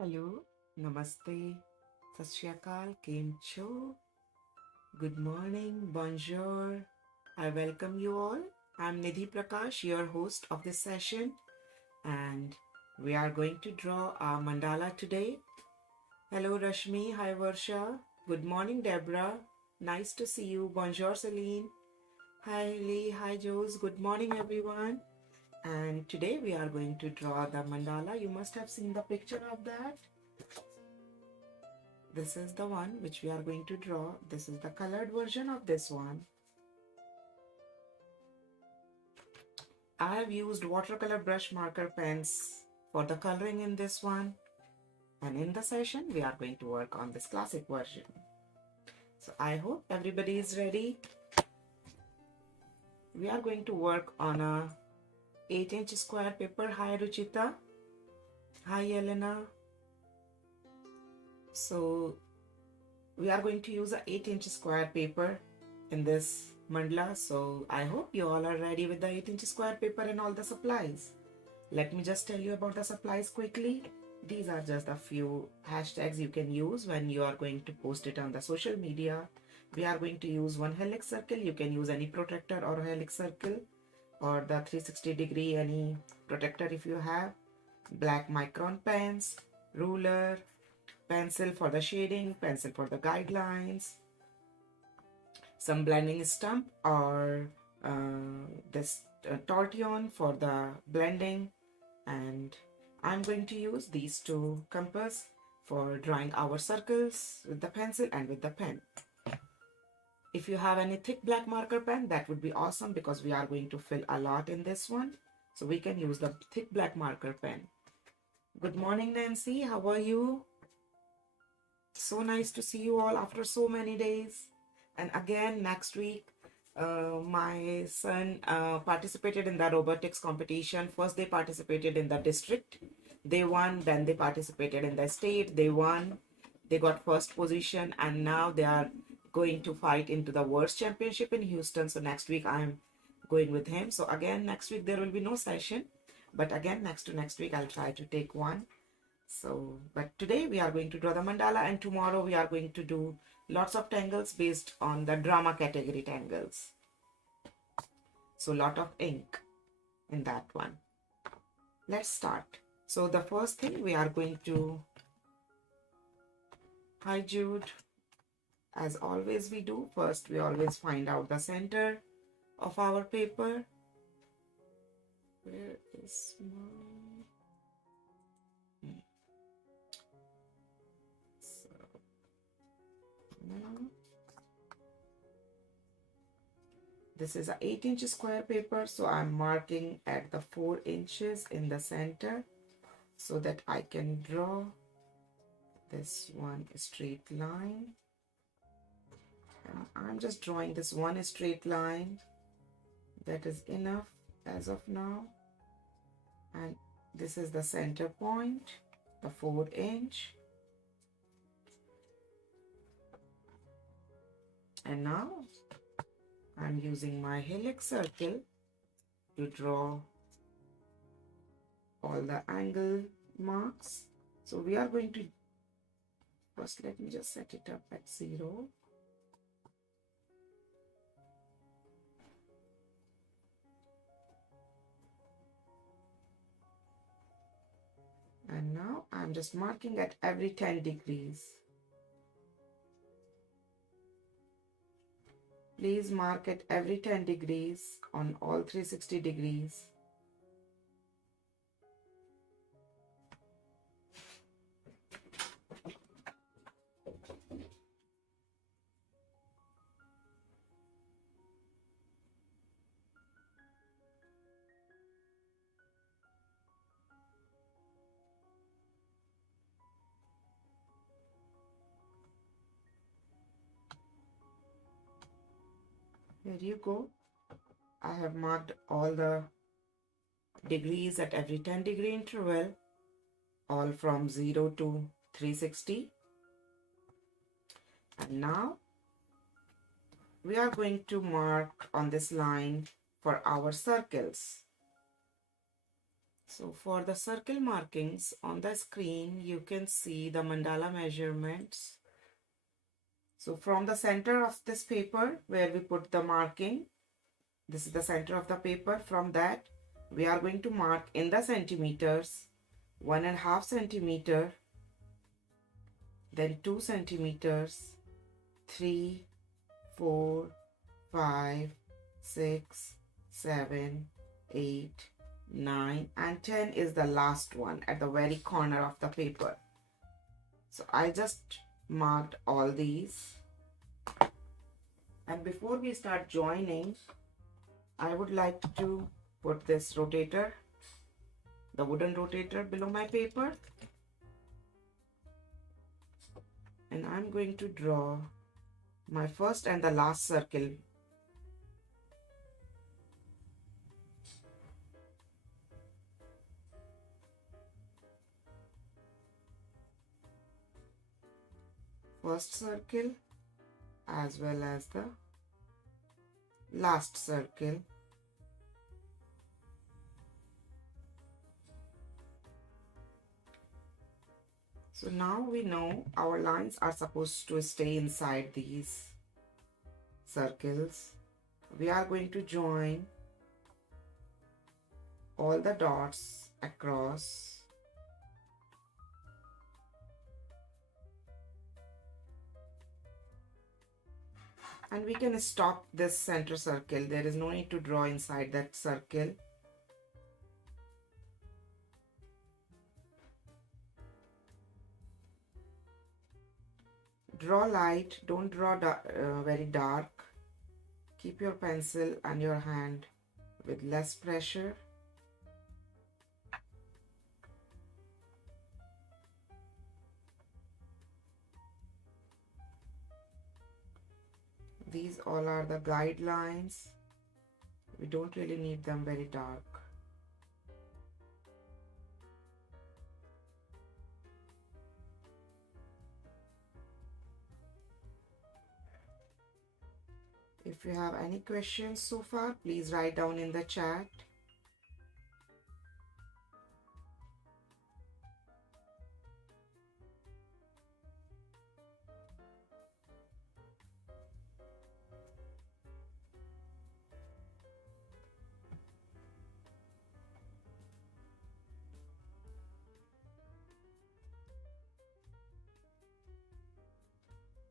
Hello, Namaste, Sat Shri Akal, Kem Cho, good morning, bonjour. I welcome you all. I'm Nidhi Prakash, your host of this session, and we are going to draw our mandala today. Hello, Rashmi. Hi, Varsha. Good morning, Deborah. Nice to see you. Bonjour, Celine. Hi, Lee. Hi, Jules. Good morning, everyone. And today we are going to draw the mandala. You must have seen the picture of that. This is the one which we are going to draw. This is the colored version of this one. I have used watercolor brush marker pens for the coloring in this one. And in the session, we are going to work on this classic version. So I hope everybody is ready. We are going to work on a 8-inch square paper. Hi Ruchita. Hi Elena. So we are going to use a 8-inch square paper in this mandala. So I hope you all are ready with the 8-inch square paper and all the supplies. Let me just tell you about the supplies quickly. These are just a few hashtags you can use when you are going to post it on the social media. We are going to use one helix circle. You can use any protractor or helix circle, or the 360-degree any protector if you have. Black micron pens, ruler, pencil for the shading, pencil for the guidelines, some blending stump or this tortillon for the blending, and I'm going to use these two compass for drawing our circles with the pencil and with the pen. If you have any thick black marker pen, that would be awesome because we are going to fill a lot in this one. So we can use the thick black marker pen. Good morning, Nancy. How are you? So nice to see you all after so many days. And again, next week, my son participated in the robotics competition. First, they participated in the district. They won. Then they participated in the state. They won. They got first position. And now they are going to fight into the World Championship in Houston. So next week, I'm going with him. So again, next week, there will be no session. But again, next to next week, I'll try to take one. So, but today we are going to draw the mandala, and tomorrow we are going to do lots of tangles based on the drama category tangles. So lot of ink in that one. Let's start. So the first thing we are going to, hi Jude, as always we do, first we always find out the center of our paper. Where is my... Now, this is a 8-inch square paper, so I'm marking at the 4 inches in the center so that I can draw this one straight line. And I'm just drawing this one straight line. That is enough as of now. And this is the center point, the 4 inch. And now I'm using my helix circle to draw all the angle marks. So we are going to, first let me just set it up at 0. And now I'm just marking at every 10 degrees. Please mark at every 10 degrees on all 360 degrees. Here you go. I have marked all the degrees at every 10 degree interval, all from 0 to 360. And now we are going to mark on this line for our circles. So for the circle markings on the screen, you can see the mandala measurements. So from the center of this paper where we put the marking, this is the center of the paper. From that, we are going to mark in the centimeters, 1.5 centimeter, then 2 centimeters, 3, 4, 5, 6, 7, 8, 9, and 10 is the last one at the very corner of the paper. So I just marked all these. And before we start joining, I would like to put this rotator, the wooden rotator, below my paper. And I'm going to draw my first and the last circle. First circle as well as the last circle. So now we know our lines are supposed to stay inside these circles. We are going to join all the dots across. And we can stop this center circle. There is no need to draw inside that circle. Draw light, don't draw very dark. Keep your pencil and your hand with less pressure. These all are the guidelines. We don't really need them very dark. If you have any questions so far, please write down in the chat.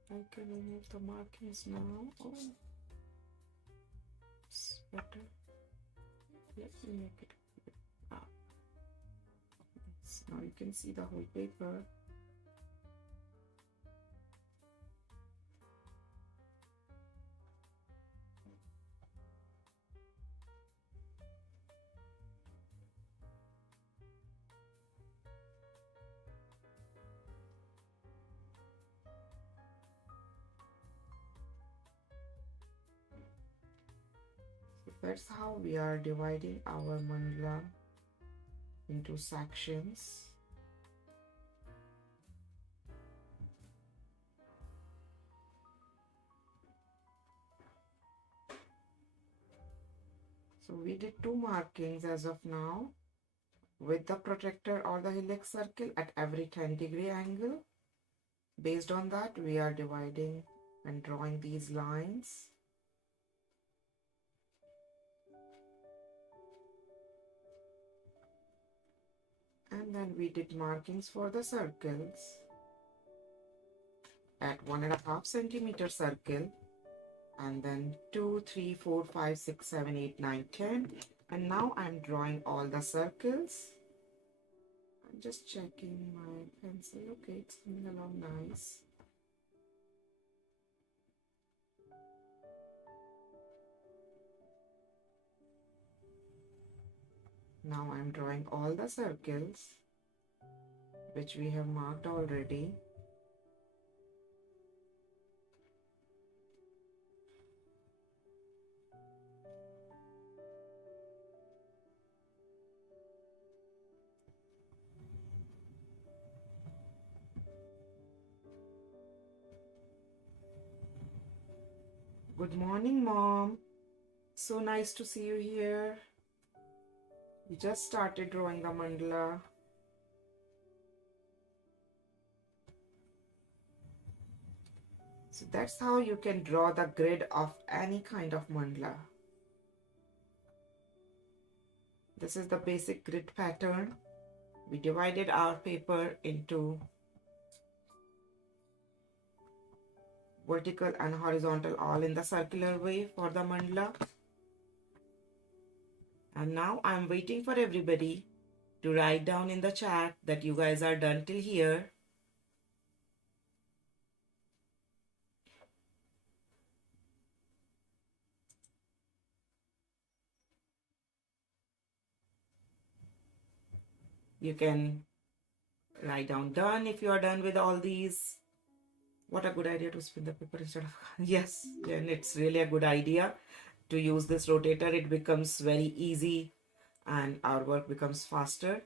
I can remove the markings now. Oh, it's better. Let me make it up. Yes, now you can see the whole paper. That's how we are dividing our mandala into sections. So we did 2 markings as of now with the protractor or the helix circle at every 10-degree angle. Based on that, we are dividing and drawing these lines. And then we did markings for the circles at 1.5 centimeter circle, and then 2, 3, 4, 5, 6, 7, 8, 9, 10. And now I'm drawing all the circles. I'm just checking my pencil. Okay, it's coming along nice. Now I'm drawing all the circles which we have marked already. Good morning, Mom. So nice to see you here. We just started drawing the mandala. So that's how you can draw the grid of any kind of mandala. This is the basic grid pattern. We divided our paper into vertical and horizontal all in the circular way for the mandala. And now I'm waiting for everybody to write down in the chat that you guys are done till here. You can write down done if you are done with all these. What a good idea to spin the paper instead of yes, and it's really a good idea to use this rotator. It becomes very easy and our work becomes faster.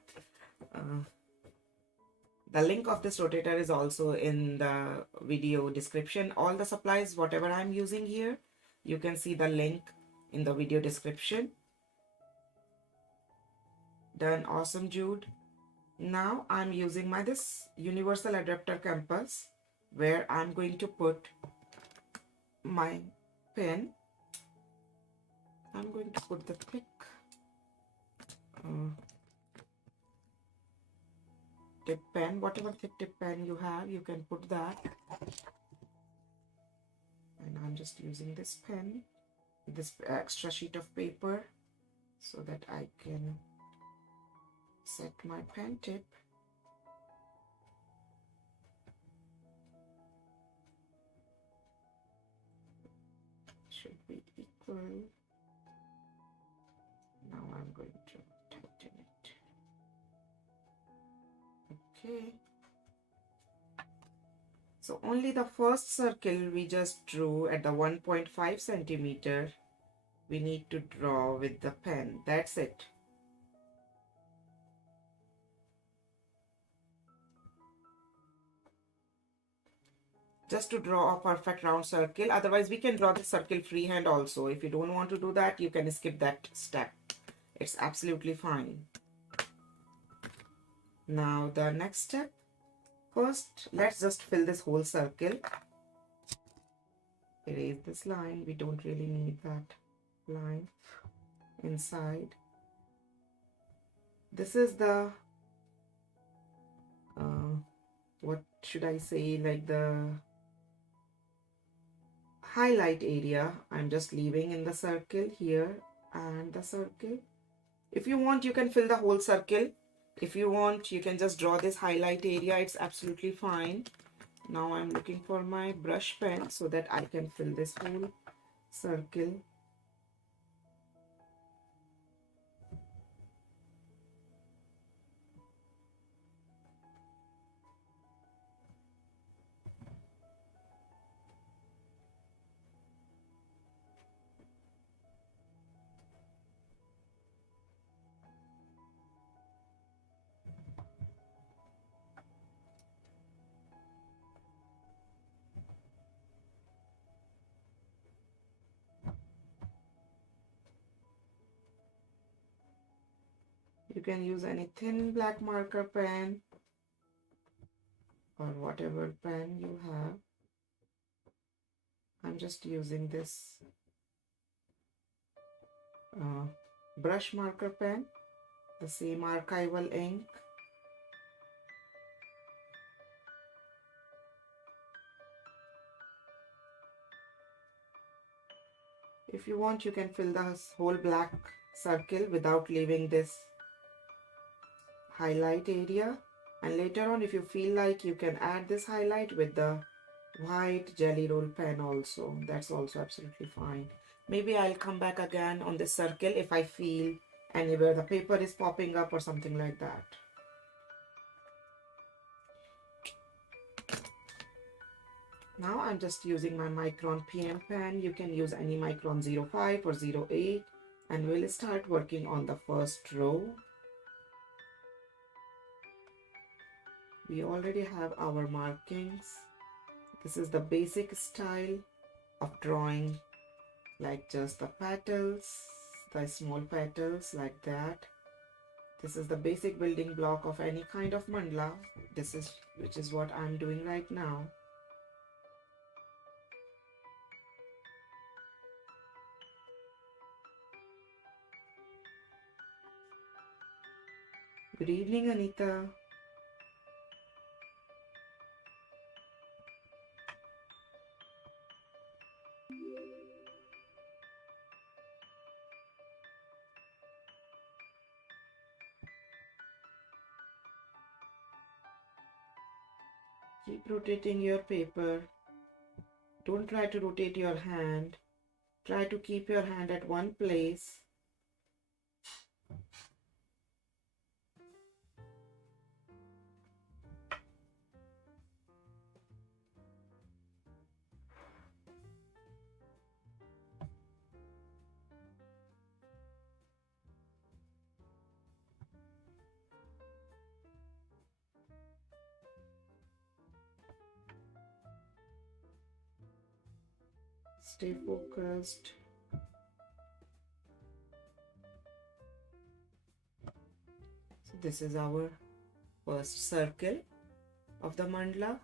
The link of this rotator is also in the video description. All the supplies, whatever I'm using here, you can see the link in the video description. Done. Awesome, Jude. Now I'm using this universal adapter compass where I'm going to put my pen. I'm going to put the thick tip pen, whatever thick tip pen you have, you can put that. And I'm just using this pen, this extra sheet of paper, so that I can set my pen tip. Should be equal. Now I'm going to tighten it. Okay. So only the first circle we just drew at the 1.5 centimeter, we need to draw with the pen. That's it. Just to draw a perfect round circle. Otherwise, we can draw the circle freehand also. If you don't want to do that, you can skip that step. It's absolutely fine. Now the next step. First, let's just fill this whole circle. Erase this line. We don't really need that line inside. This is the, what should I say, like the highlight area. I'm just leaving in the circle here and the circle. If you want, you can fill the whole circle. If you want, you can just draw this highlight area. It's absolutely fine. Now I'm looking for my brush pen so that I can fill this whole circle. You can use any thin black marker pen or whatever pen you have. I'm just using this brush marker pen, the same archival ink. If you want, you can fill the whole black circle without leaving this highlight area. And later on, if you feel like, you can add this highlight with the white jelly roll pen also. That's also absolutely fine. Maybe I'll come back again on this circle if I feel anywhere the paper is popping up or something like that. Now I'm just using my Micron PM pen. You can use any Micron 05 or 08, and we'll start working on the first row. We already have our markings. This is the basic style of drawing, like just the petals, the small petals like that. This is the basic building block of any kind of mandala. Which is what I'm doing right now. Good evening, Anita. Keep rotating your paper. Don't try to rotate your hand. Try to keep your hand at one place. Stay focused. So this is our first circle of the mandala.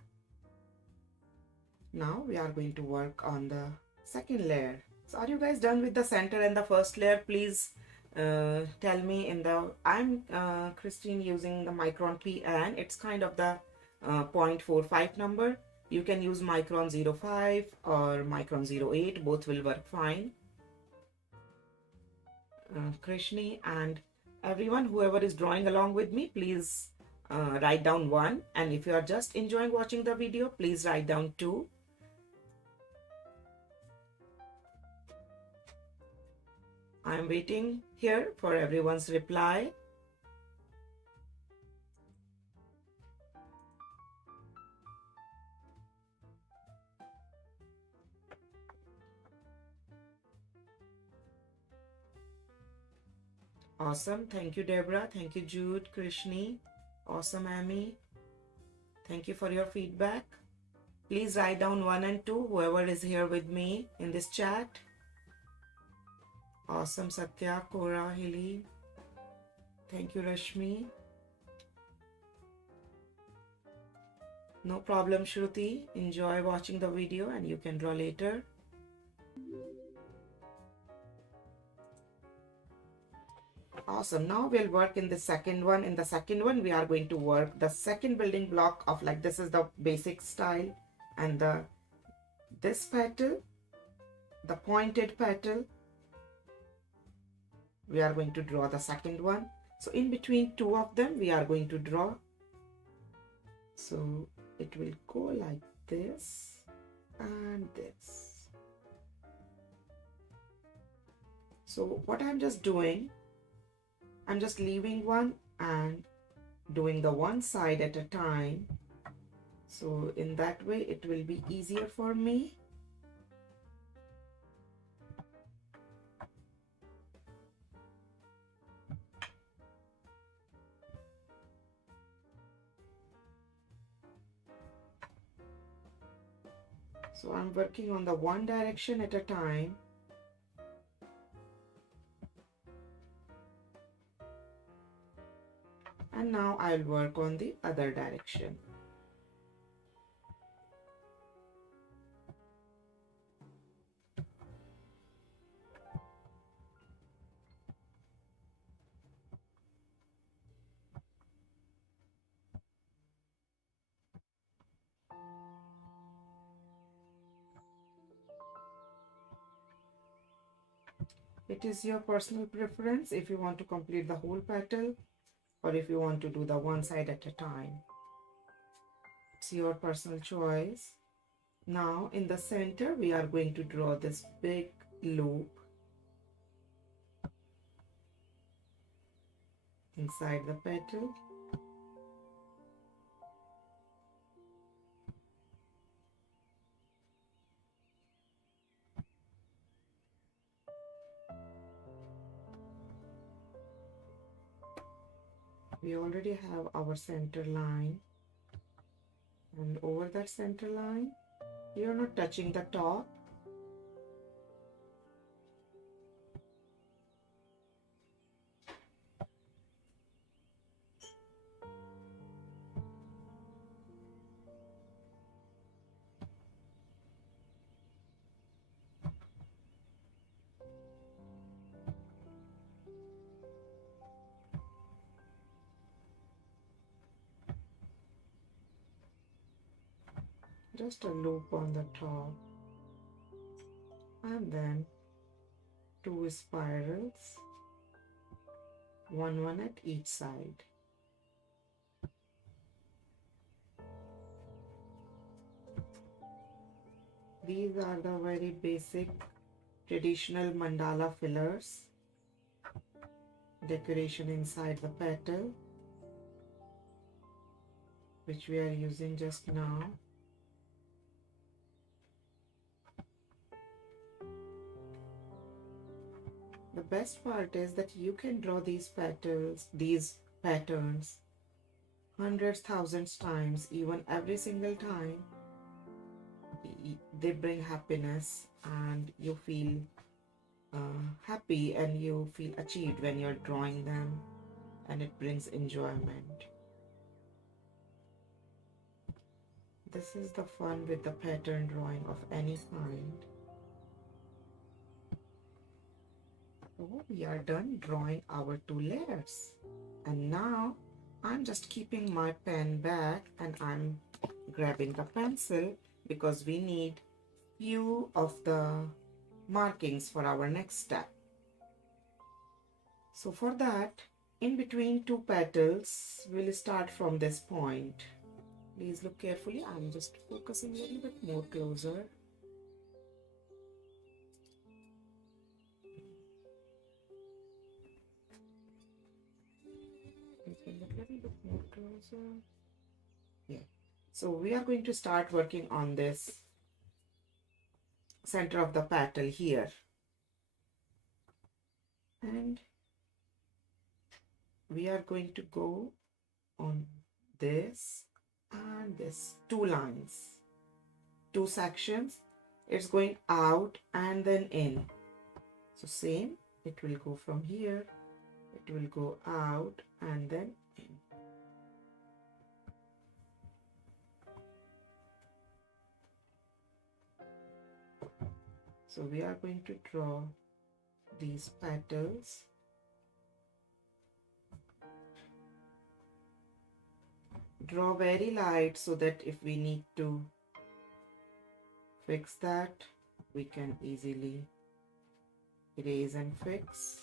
Now we are going to work on the second layer. So are you guys done with the center and the first layer? Please tell me in the... I'm Christine using the micron PN. It's kind of the 0.45 number. You can use micron 0.5 or micron 0.8. Both will work fine. Krishni and everyone, whoever is drawing along with me, please write down 1. And if you are just enjoying watching the video, please write down 2. I am waiting here for everyone's reply. Awesome. Thank you, Deborah. Thank you, Jude, Krishni. Awesome, Amy. Thank you for your feedback. Please write down 1 and 2, whoever is here with me in this chat. Awesome, Satya, Kora, Hili. Thank you, Rashmi. No problem, Shruti. Enjoy watching the video and you can draw later. Awesome. Now we'll work in the second one. In the second one, we are going to work the second building block of, like, this is the basic style, and this petal, the pointed petal, we are going to draw the second one. So in between 2 of them, we are going to draw. So it will go like this and this. So what I'm just doing, I'm just leaving one and doing the one side at a time. So in that way, it will be easier for me. So I'm working on the one direction at a time. And now I'll work on the other direction. It is your personal preference if you want to complete the whole petal or if you want to do the one side at a time. It's your personal choice. Now in the center, we are going to draw this big loop inside the petal. We already have our center line, and over that center line, you're not touching the top. just a loop on the top, and then 2 spirals, one at each side. These are the very basic traditional mandala fillers, decoration inside the petal, which we are using just now. The best part is that you can draw these petals, these patterns hundreds, thousands times, even every single time. They bring happiness, and you feel happy and you feel achieved when you're drawing them, and it brings enjoyment. This is the fun with the pattern drawing of any kind. So we are done drawing our 2 layers, and now I'm just keeping my pen back and I'm grabbing the pencil because we need few of the markings for our next step. So for that, in between 2 petals, we'll start from this point. Please look carefully. I'm just focusing a little bit more closer. Looking a little bit more closer. Yeah. So we are going to start working on this center of the petal here. And we are going to go on this and this 2 lines, 2 sections. It's going out and then in. So same, it will go from here, it will go out and then in. So we are going to draw these petals. Draw very light so that if we need to fix that, we can easily erase and fix.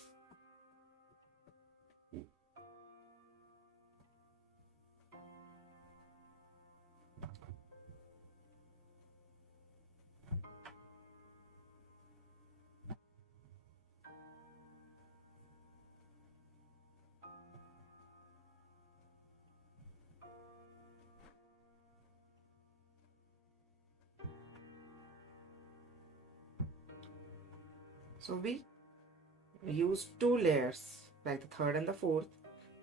So we use 2 layers, like the 3rd and the 4th,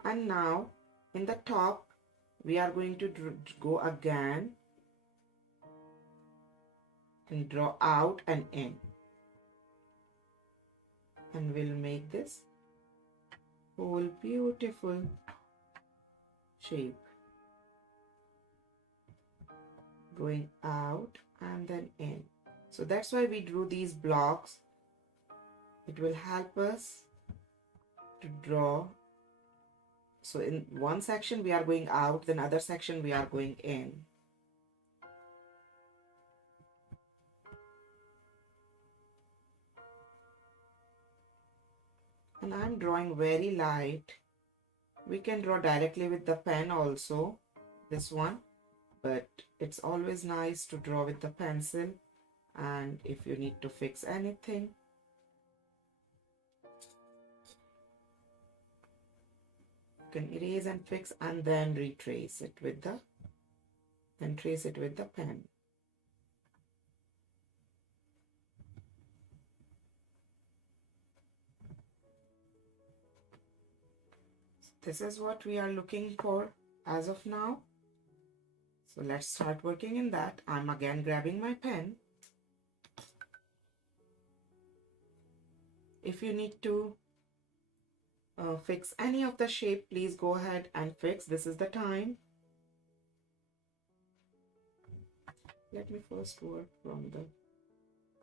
and now in the top we are going to go again and draw out and in, and we'll make this whole beautiful shape, going out and then in. So that's why we drew these blocks. It will help us to draw. So in one section we are going out, then other section we are going in. And I'm drawing very light. We can draw directly with the pen also, this one, but it's always nice to draw with the pencil, and if you need to fix anything, you can erase and fix and then retrace it with the, then trace it with the pen. This is what we are looking for as of now. So let's start working in that. I'm again grabbing my pen. If you need to fix any of the shape, please go ahead and fix. This is the time. Let me first work from the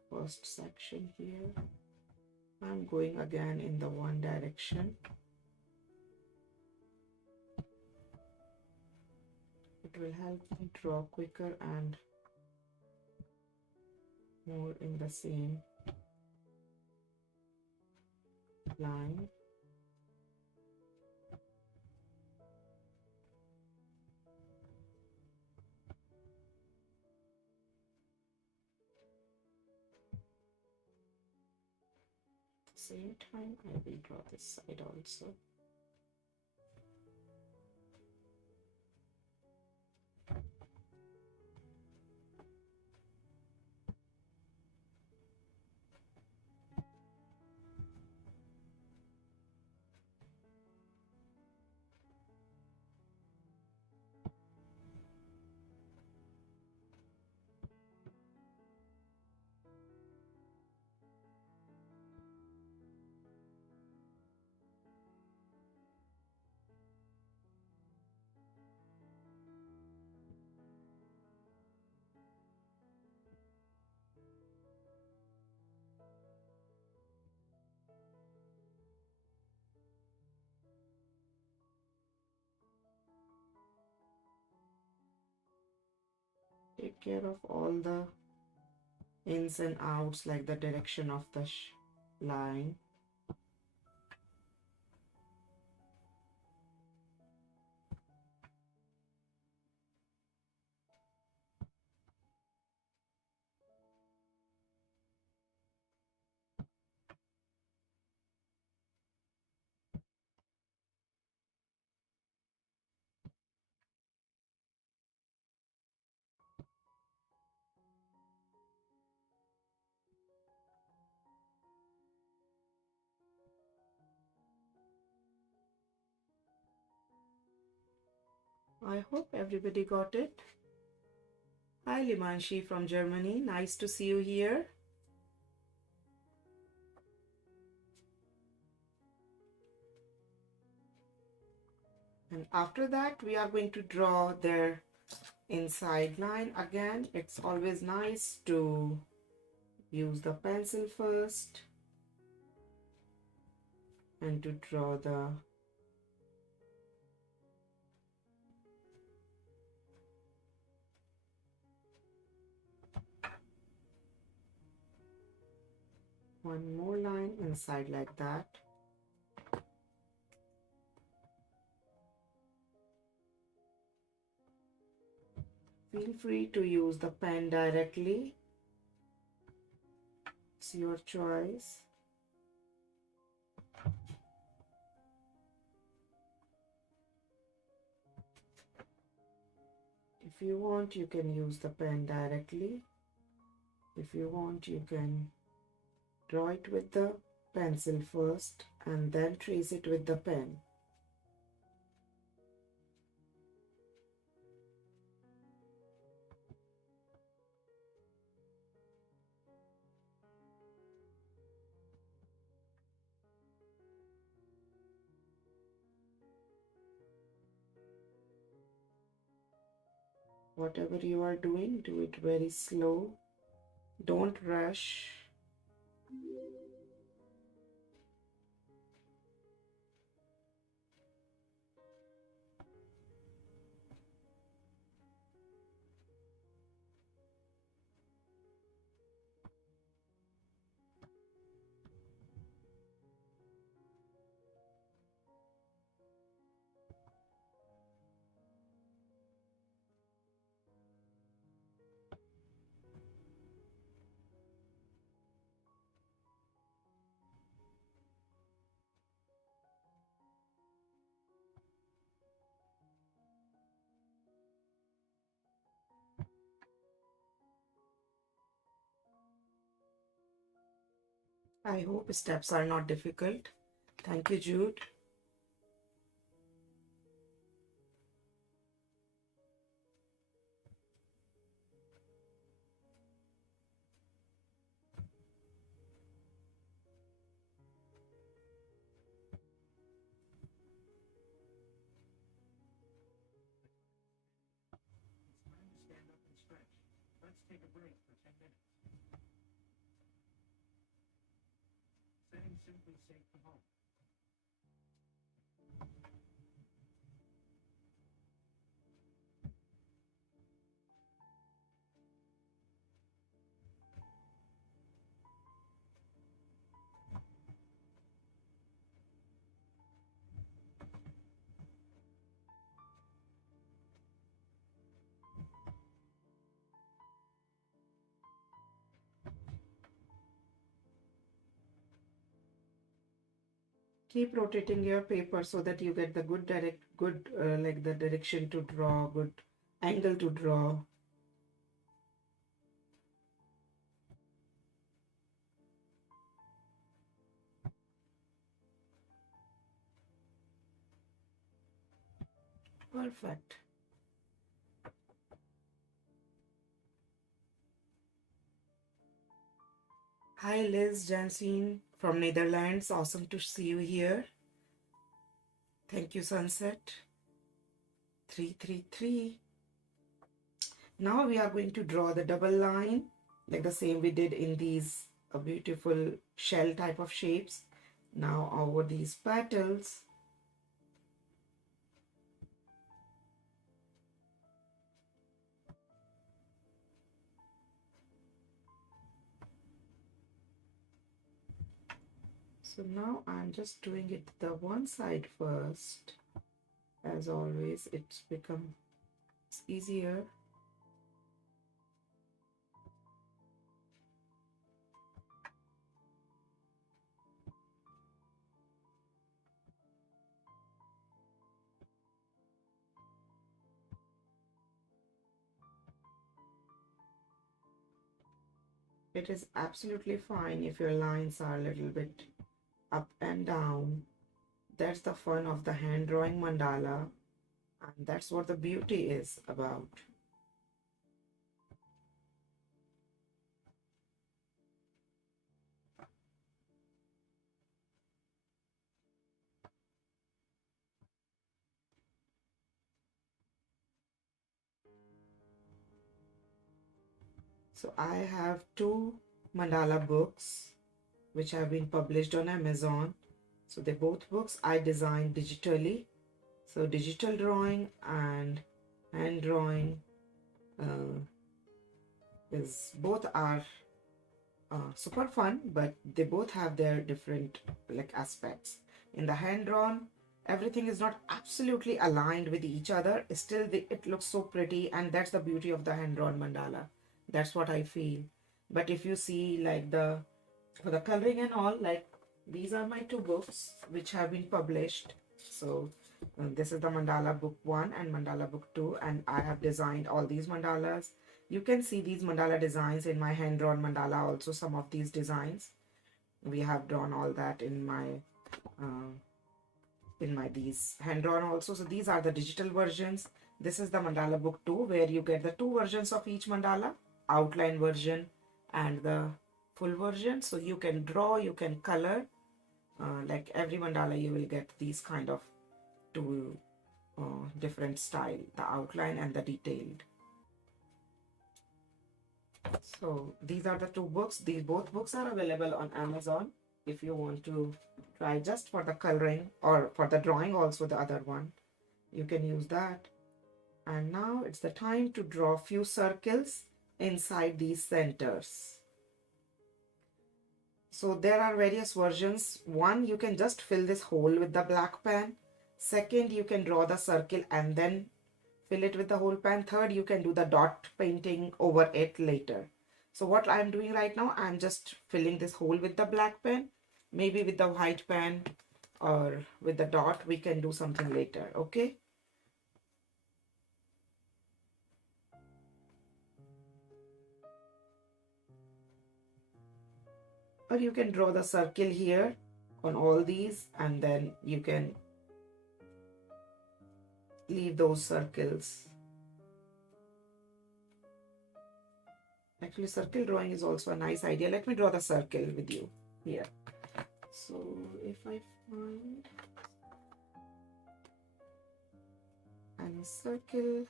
first section here. I'm going again in the one direction. It will help me draw quicker and more in the same line. At the same time, I will draw this side also. Take care of all the ins and outs, like the direction of the line. I hope everybody got it. Hi Limanshi from Germany, nice to see you here. And after that, we are going to draw their inside line again. It's always nice to use the pencil first and to draw the one more line inside like that. Feel free to use the pen directly. It's your choice. If you want, you can use the pen directly. If you want, you can draw it with the pencil first and then trace it with the pen. Whatever you are doing, do it very slow. Don't rush. I hope steps are not difficult. Thank you, Jude. Stand up and stretch. Let's take a break for 10 minutes. Setting simply safe from home. Keep rotating your paper so that you get the good like the direction to draw, good angle to draw. Perfect. Hi Liz Jansine from Netherlands. Awesome to see you here. Thank you, Sunset. 333. Now we are going to draw the double line like the same we did in these beautiful shell type of shapes. Now over these petals. So now I'm just doing it the one side first. As always, it's become easier. It is absolutely fine if your lines are a little bit up and down. That's the fun of the hand drawing mandala, and that's what the beauty is about. So I have two mandala books which have been published on Amazon. So they both books I designed digitally. So digital drawing and hand drawing is both are super fun, but they both have their different like aspects. In the hand drawn, everything is not absolutely aligned with each other. Still, it looks so pretty, and that's the beauty of the hand drawn mandala. That's what I feel. But if you see like the for the coloring and all, like these are my two books which have been published. So this is the mandala book 1 and mandala book 2, and I have designed all these mandalas. You can see these mandala designs in my hand drawn mandala also. Some of these designs we have drawn all that uh, in my these hand drawn also. So these are the digital versions. This is the mandala book 2 where you get the two versions of each mandala, outline version and the full version. So you can draw, you can color, like every mandala you will get these kind of two different style, the outline and the detailed. So these are the two books. These both books are available on Amazon if you want to try just for the coloring or for the drawing also the other one. You can use that. And now it's the time to draw a few circles inside these centers. So there are various versions. One, you can just fill this hole with the black pen. Second, you can draw the circle and then fill it with the whole pen. Third, you can do the dot painting over it later. So what I'm doing right now, I'm just filling this hole with the black pen. Maybe with the white pen or with the dot, we can do something later, okay? Or you can draw the circle here on all these and then you can leave those circles. Actually, circle drawing is also a nice idea. Let me draw the circle with you here. So if I find any circle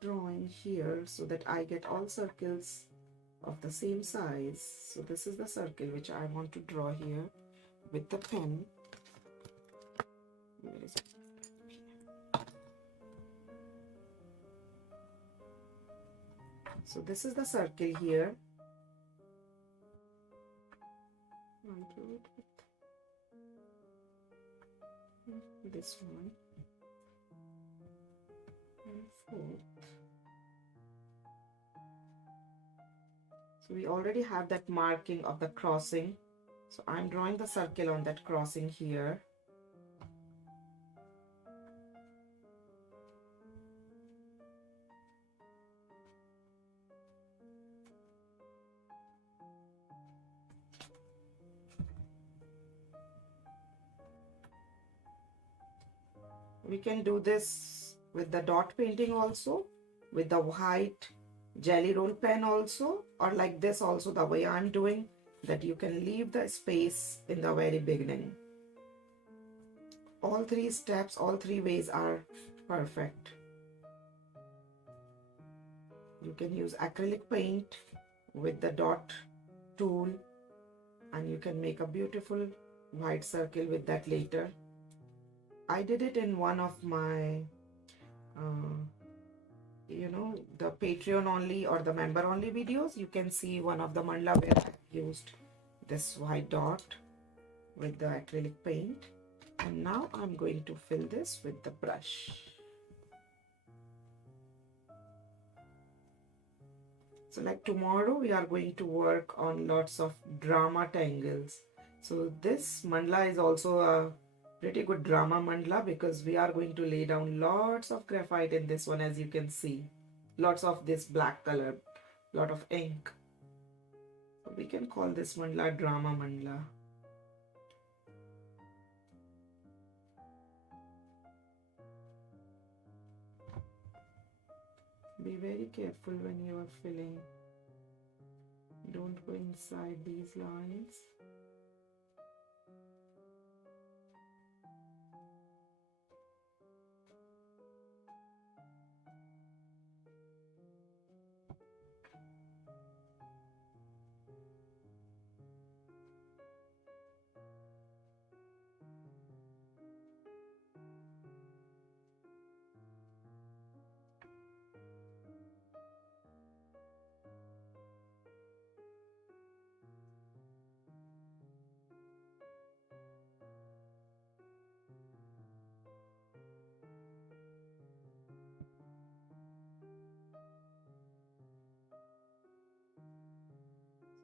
drawing here so that I get all circles of the same size. So this is the circle which I want to draw here with the pen. Where is it? So this is the circle here. I'll do it with this one and fourth. So we already have that marking of the crossing So I'm drawing the circle on that crossing here. We can do this with the dot painting also, with the white jelly roll pen also, or like this also, the way I'm doing, that you can leave the space in the very beginning. All three steps, all three ways are perfect. You can use acrylic paint with the dot tool, and you can make a beautiful white circle with that later. I did it in one of my the Patreon only or the member only videos. You can see one of the mandala where I used this white dot with the acrylic paint, and now I'm going to fill this with the brush. So like tomorrow we are going to work on lots of drama tangles. So this mandala is also a pretty good drama mandala because we are going to lay down lots of graphite in this one, as you can see. Lots of this black color, lot of ink. So we can call this mandala drama mandala. Be very careful when you are filling. Don't go inside these lines.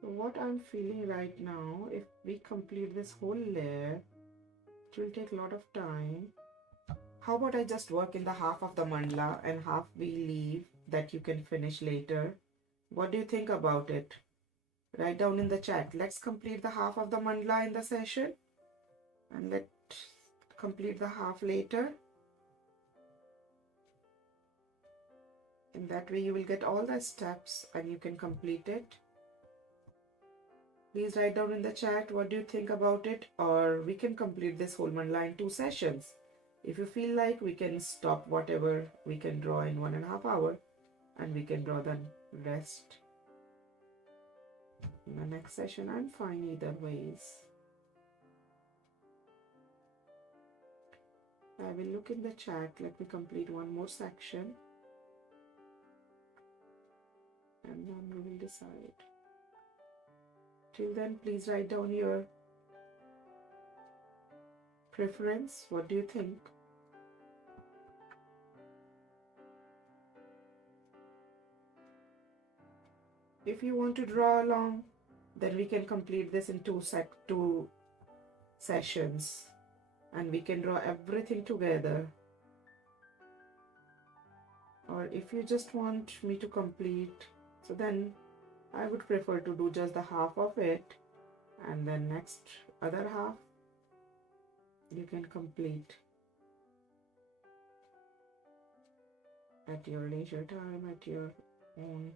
So what I'm feeling right now, if we complete this whole layer, it will take a lot of time. How about I just work in the half of the mandala and half we leave that you can finish later? What do you think about it? Write down in the chat. Let's complete the half of the mandala in the session and let's complete the half later. In that way you will get all the steps and you can complete it. Please write down in the chat what do you think about it, or we can complete this whole mandala in 2 sessions. If you feel like, we can stop whatever we can draw in 1.5 hours and we can draw the rest in the next session. I'm fine either ways. I will look in the chat. Let me complete one more section and then we will decide. Till then, please write down your preference. What do you think? If you want to draw along, then we can complete this in two sessions and we can draw everything together. Or if you just want me to complete, so then I would prefer to do just the half of it, and then next other half you can complete at your leisure time, at your own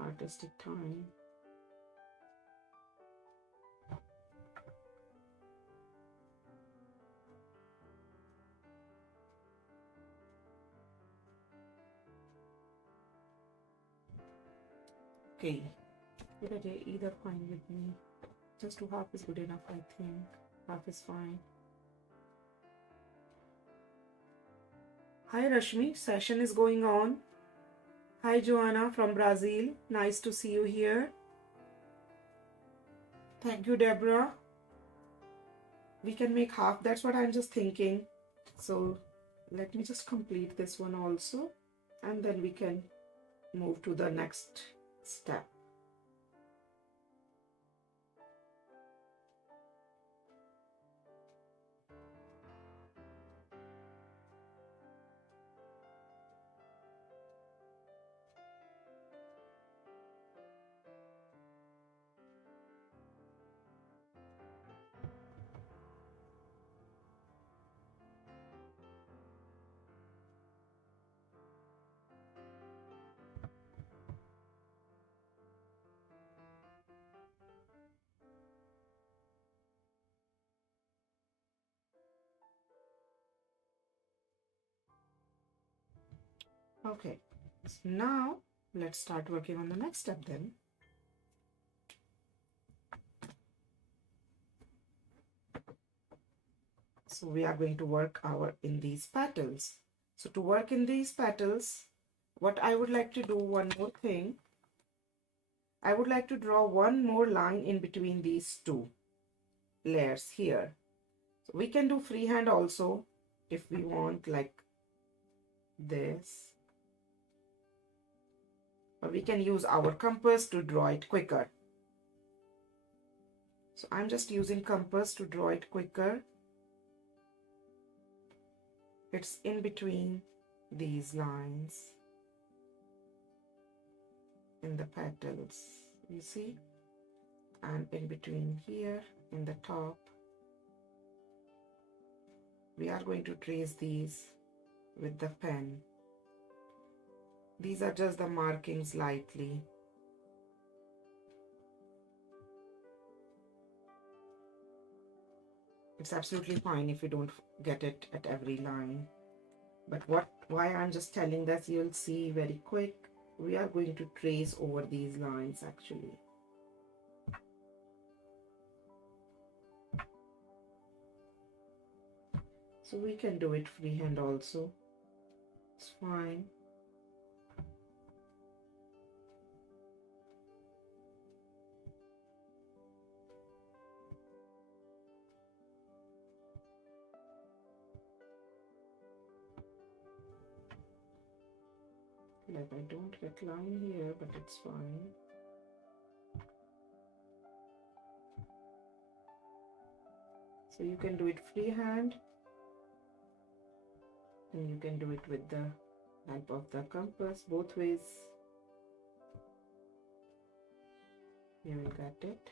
artistic time. Okay, either fine with me. Just 2 half is good enough, I think. Half is fine. Hi Rashmi, session is going on. Hi Joanna from Brazil, nice to see you here. Thank you Deborah. We can make half, that's what I'm just thinking. So let me just complete this one also and then we can move to the next step. Okay, so now let's start working on the next step then. So we are going to work in these petals. So to work in these petals, what I would like to do, one more thing, I would like to draw one more line in between these two layers here. So we can do freehand also if we want, like this, or we can use our compass to draw it quicker. So I'm just using compass to draw it quicker. It's in between these lines in the petals, you see, and in between here in the top. We are going to trace these with the pen. These are just the markings lightly. It's absolutely fine if you don't get it at every line. But why I'm just telling this, you'll see very quick. We are going to trace over these lines actually. So we can do it freehand also. It's fine. Like I don't get line here, but it's fine. So you can do it freehand, and you can do it with the help of the compass, both ways. You will get it.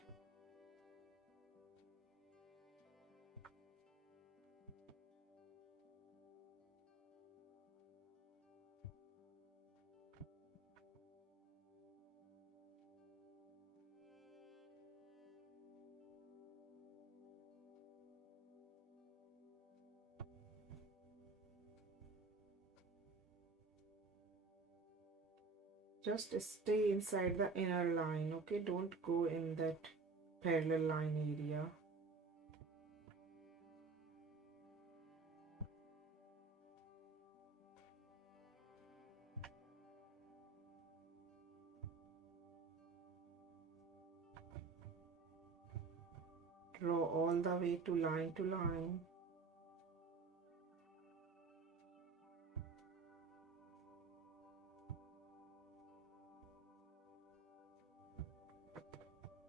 Just stay inside the inner line, okay? Don't go in that parallel line area. Draw all the way to line to line.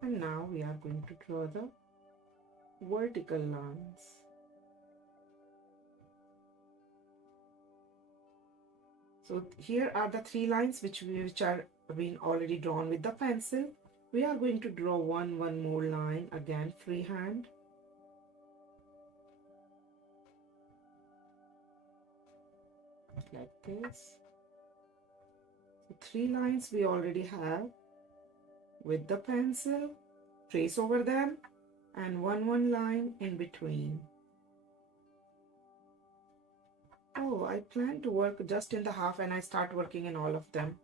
And now we are going to draw the vertical lines. So here are the three lines which are been already drawn with the pencil. We are going to draw one more line again freehand. Like this. So three lines we already have with the pencil. Trace over them and one line in between. Oh, I plan to work just in the half and I start working in all of them.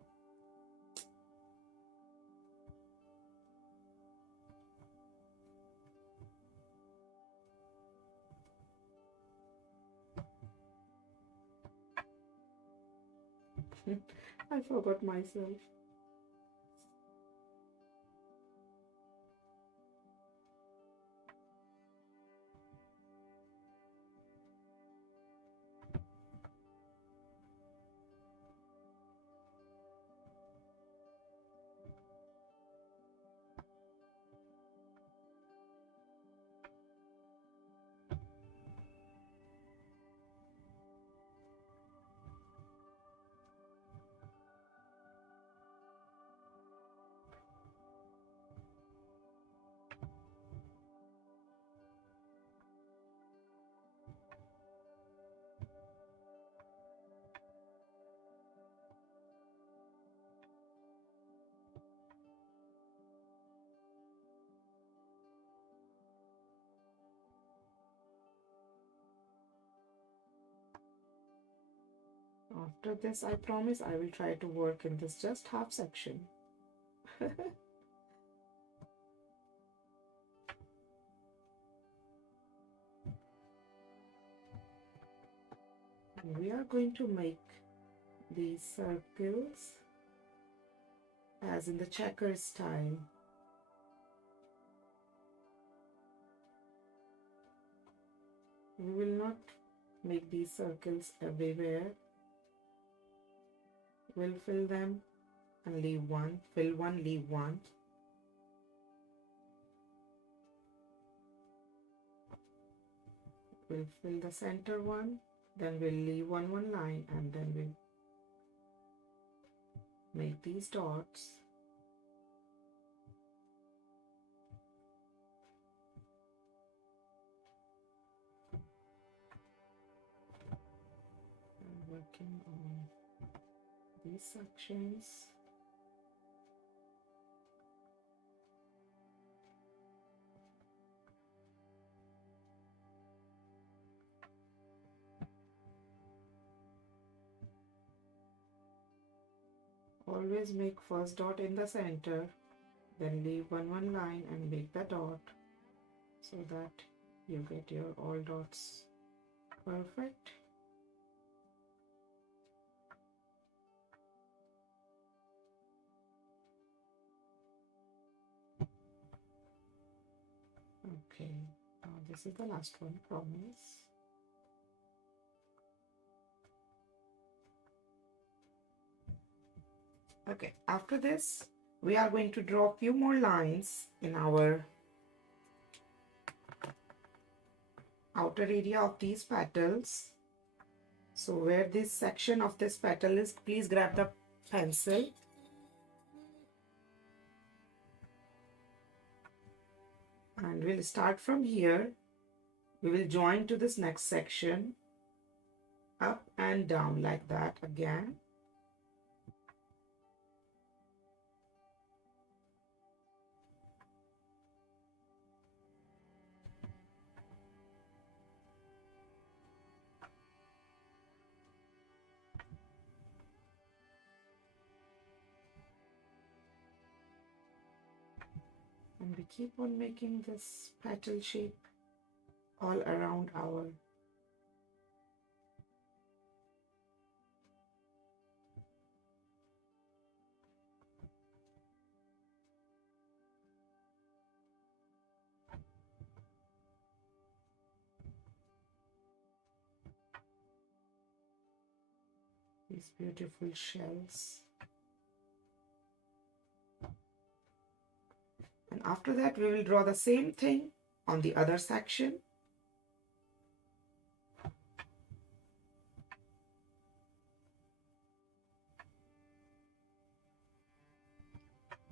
I forgot myself. After this, I promise I will try to work in this just half section. We are going to make these circles as in the checker style. We will not make these circles everywhere. We'll fill them and leave one, fill one, leave one. We'll fill the center one, then we'll leave one line, and then we'll make these dots. I'm working on these sections. Always make first dot in the center, then leave one line and make the dot so that you get your all dots perfect. Okay, now this is the last one, promise. Okay, after this, we are going to draw a few more lines in our outer area of these petals. So where this section of this petal is, please grab the pencil. And we'll start from here. We will join to this next section, up and down like that again. And we keep on making this petal shape all around our these beautiful shells. And after that, we will draw the same thing on the other section.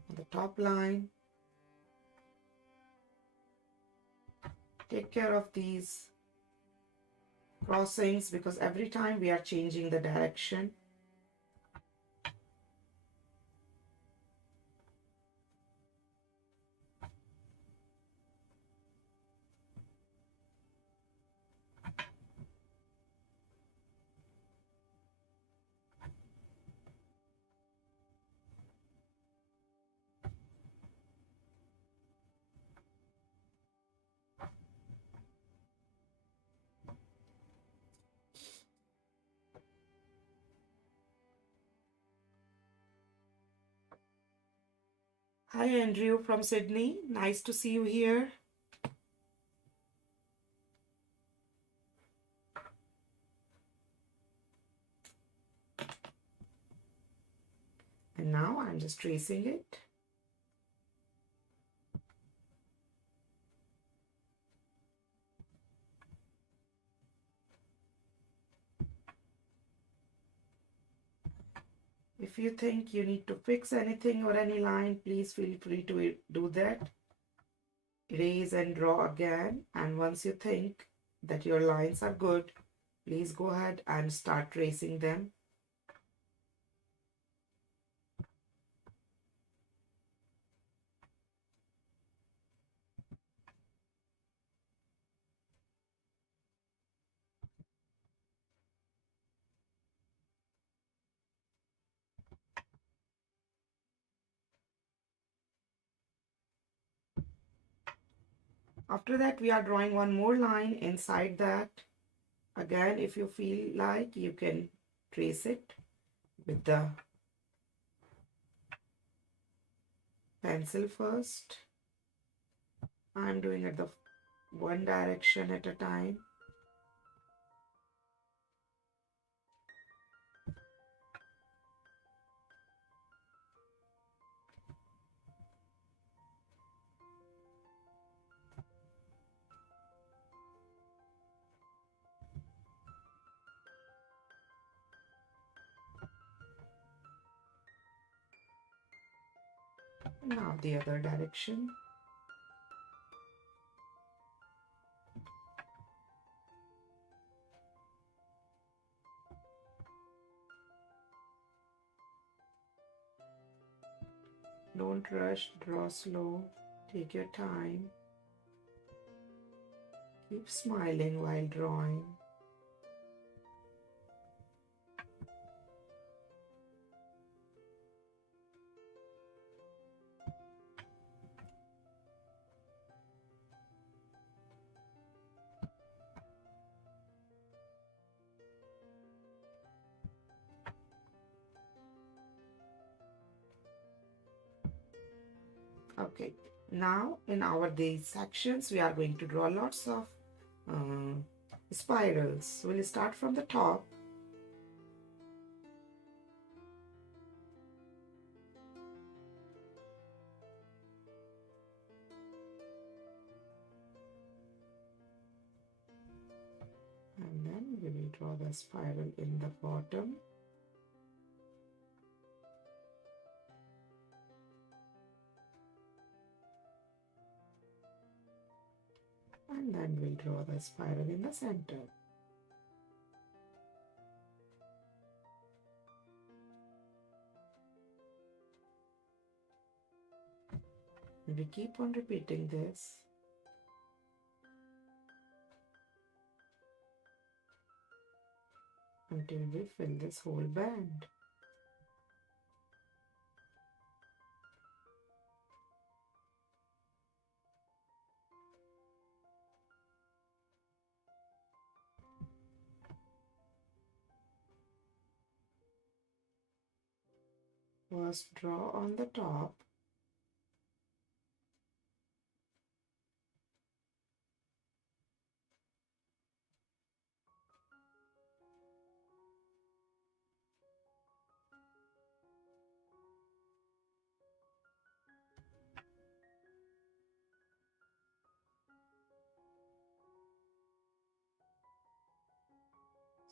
On the top line, take care of these crossings because every time we are changing the direction. Hi Andrew from Sydney, nice to see you here. And now I'm just tracing it. If you think you need to fix anything or any line, please feel free to do that. Erase and draw again. And once you think that your lines are good, please go ahead and start tracing them. After that, we are drawing one more line inside that. Again, if you feel like, you can trace it with the pencil first. I'm doing it the one direction at a time. Now the other direction. Don't rush, draw slow, take your time. Keep smiling while drawing. Okay, now in our these sections, we are going to draw lots of spirals. We'll start from the top. And then we will draw the spiral in the bottom. And then we'll draw the spiral in the center. We keep on repeating this. Until we fill this whole band. First draw on the top.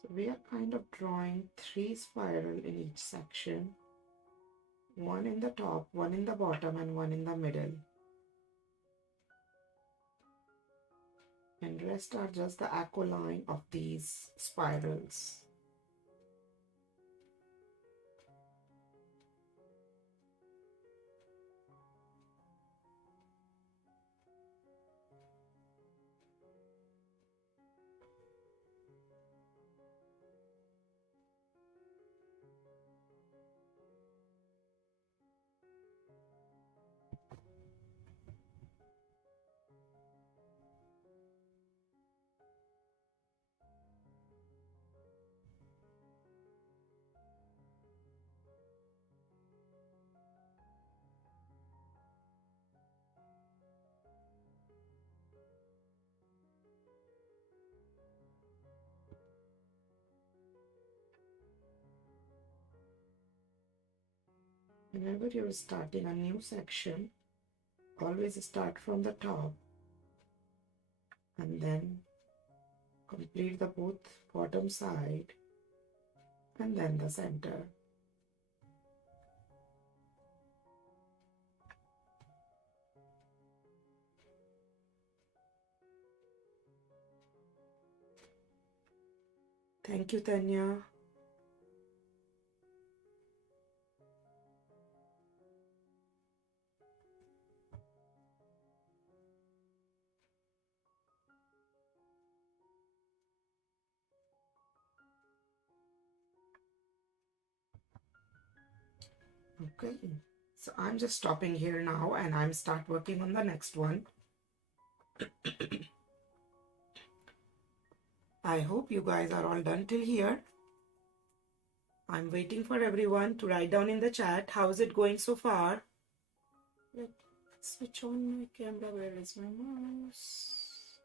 So we are kind of drawing 3 spirals in each section. One in the top, one in the bottom, and one in the middle. And rest are just the echo line of these spirals. Whenever you're starting a new section, always start from the top and then complete the both bottom side and then the center. Thank you, Tanya. Okay, so I'm just stopping here now and I'm start working on the next one. I hope you guys are all done till here. I'm waiting for everyone to write down in the chat how is it going so far. Let's switch on my camera. Where is my mouse?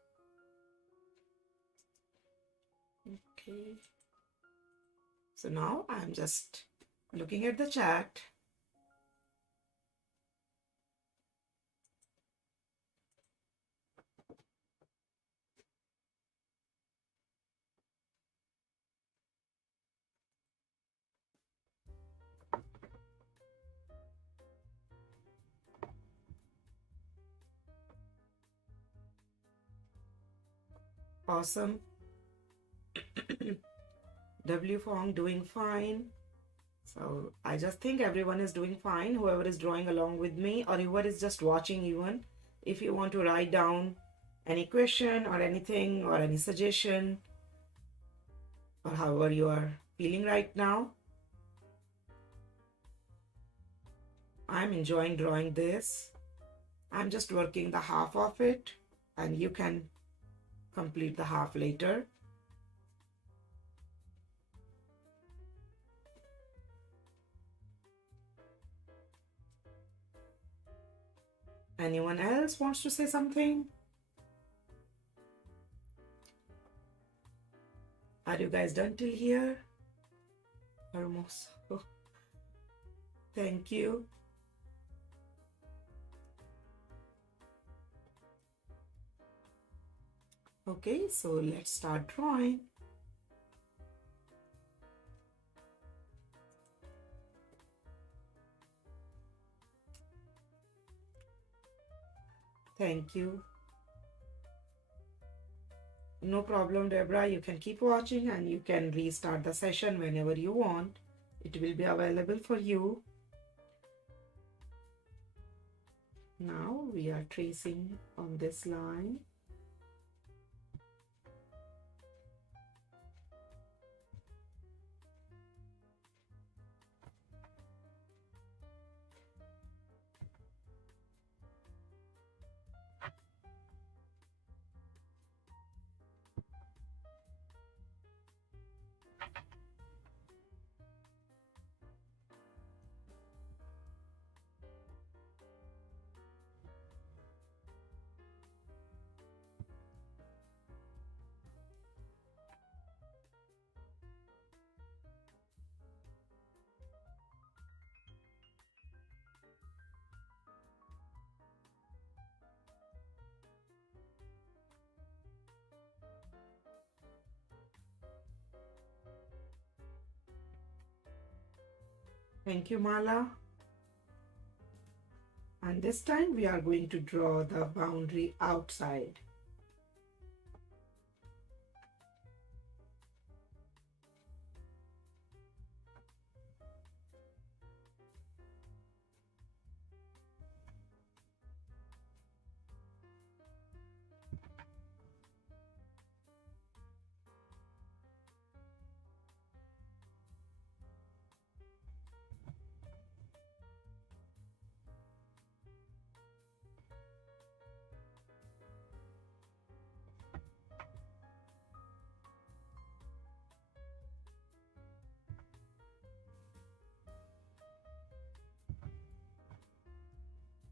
Okay. So now I'm just looking at the chat. Awesome. W Fong doing fine. So I just think everyone is doing fine. Whoever is drawing along with me or whoever is just watching even. If you want to write down any question or anything or any suggestion or however you are feeling right now. I'm enjoying drawing this. I'm just working the half of it and you can complete the half later. Anyone else wants to say something? Are you guys done till here? Hermoso. Thank you. Okay, so let's start drawing. Thank you. No problem, Deborah. You can keep watching and you can restart the session whenever you want. It will be available for you. Now we are tracing on this line. Thank you, Mala. And this time we are going to draw the boundary outside.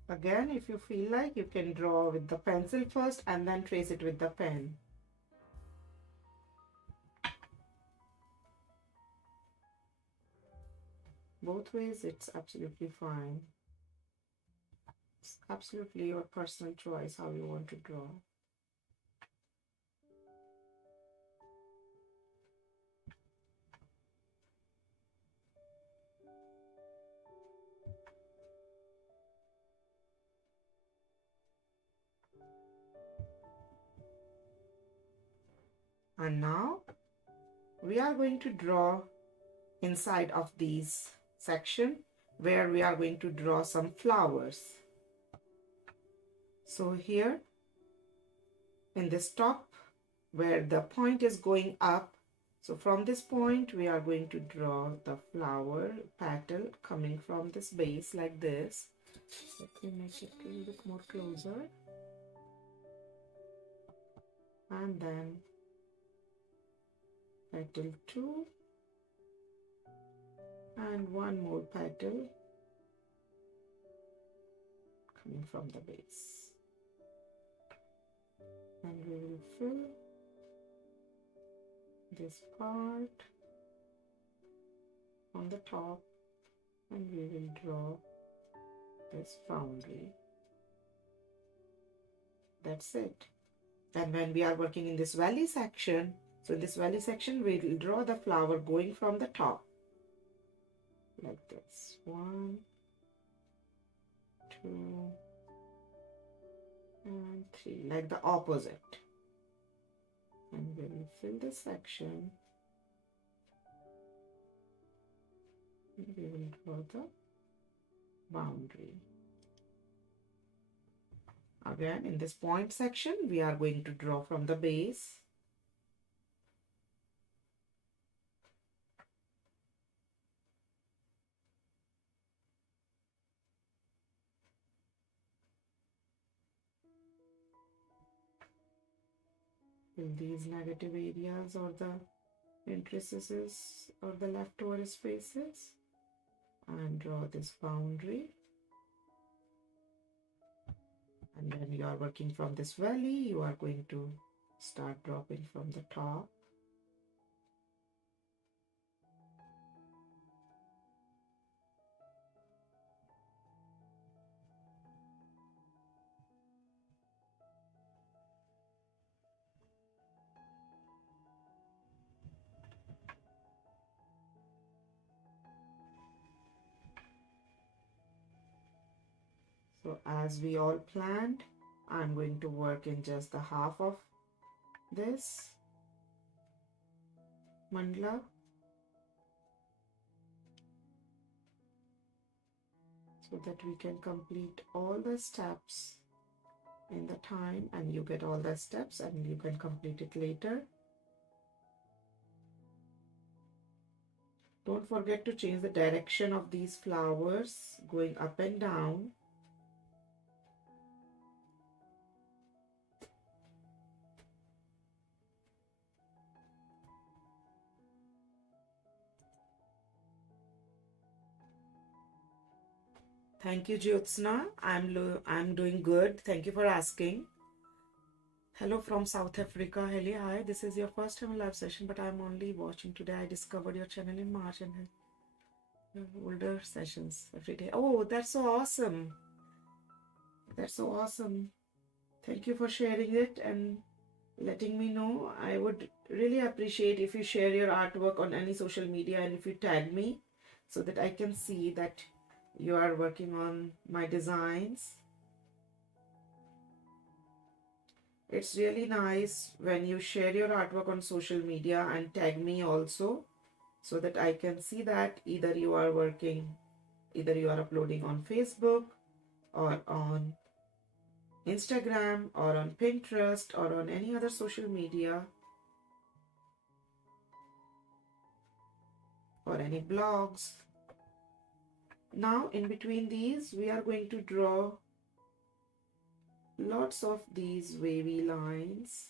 Again, if you feel like, you can draw with the pencil first and then trace it with the pen. Both ways, it's absolutely fine. It's absolutely your personal choice how you want to draw. And now we are going to draw inside of these section where we are going to draw some flowers. So here in this top where the point is going up, so from this point we are going to draw the flower petal coming from this base like this. Let me make it a little bit more closer. And then petal 2, and one more petal coming from the base. And we will fill this part on the top, and we will draw this boundary. That's it. And when we are working in this valley section, so in this valley section, we will draw the flower going from the top. Like this. 1, 2, and 3. Like the opposite. And we will fill this section. And we will draw the boundary. Again, in this point section, we are going to draw from the base. In these negative areas or the interstices or the leftover spaces, and draw this boundary. And when you are working from this valley, you are going to start dropping from the top. So as we all planned, I'm going to work in just the half of this mandala. So that we can complete all the steps in the time, and you get all the steps and you can complete it later. Don't forget to change the direction of these flowers going up and down. Thank you, Jyotsna. I'm doing good. Thank you for asking. Hello from South Africa. Hello, hi. This is your first time live session, but I'm only watching today. I discovered your channel in March and have older sessions every day. Oh, that's so awesome. That's so awesome. Thank you for sharing it and letting me know. I would really appreciate if you share your artwork on any social media and if you tag me so that I can see that you are working on my designs. It's really nice when you share your artwork on social media and tag me also, so that I can see that either you are uploading on Facebook or on Instagram or on Pinterest or on any other social media or any blogs. Now in between these, we are going to draw lots of these wavy lines.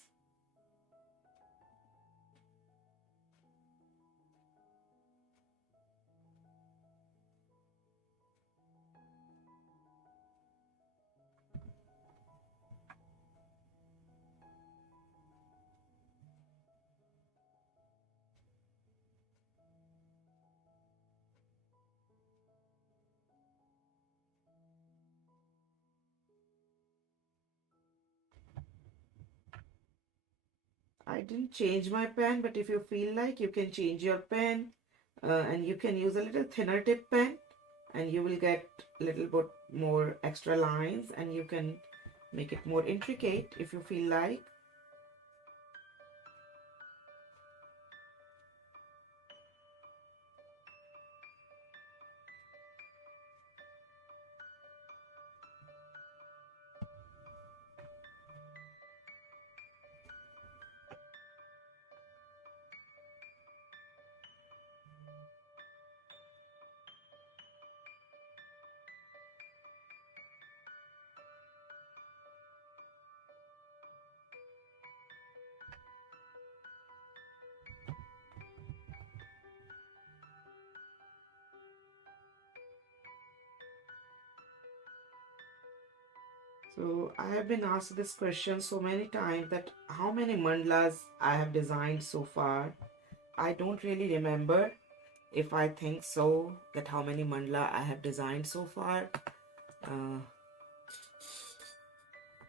I didn't change my pen, but if you feel like, you can change your pen and you can use a little thinner tip pen and you will get a little bit more extra lines and you can make it more intricate if you feel like. So I have been asked this question so many times that how many mandalas I have designed so far. I don't really remember if I think so that how many mandala I have designed so far. Uh,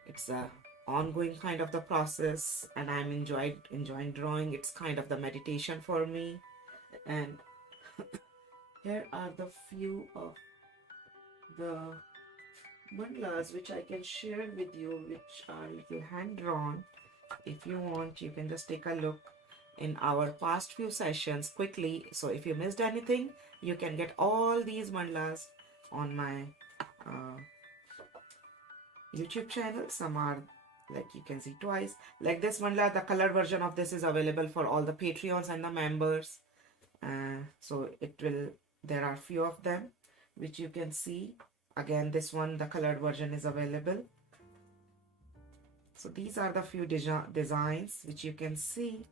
it's a ongoing kind of the process, and I'm enjoying drawing. It's kind of the meditation for me. And here are the few of the mandalas which I can share with you, which are little hand drawn. If you want, you can just take a look in our past few sessions quickly. So if you missed anything, you can get all these mandalas on my YouTube channel. Some are like you can see twice. Like this mandala, the colored version of this is available for all the Patreons and the members. So it will, there are few of them which you can see. Again, this one, the colored version is available. So these are the few designs which you can see.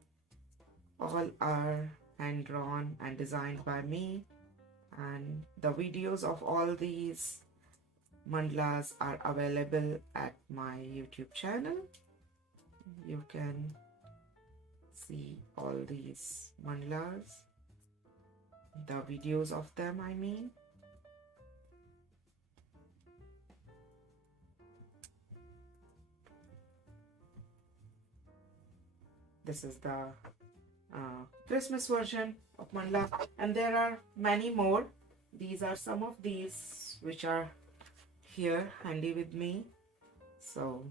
All are hand drawn and designed by me, and the videos of all these mandalas are available at my YouTube channel. You can see all these mandalas, the videos of them, I mean. This is the Christmas version of mandala, and there are many more. These are some of these which are here handy with me. So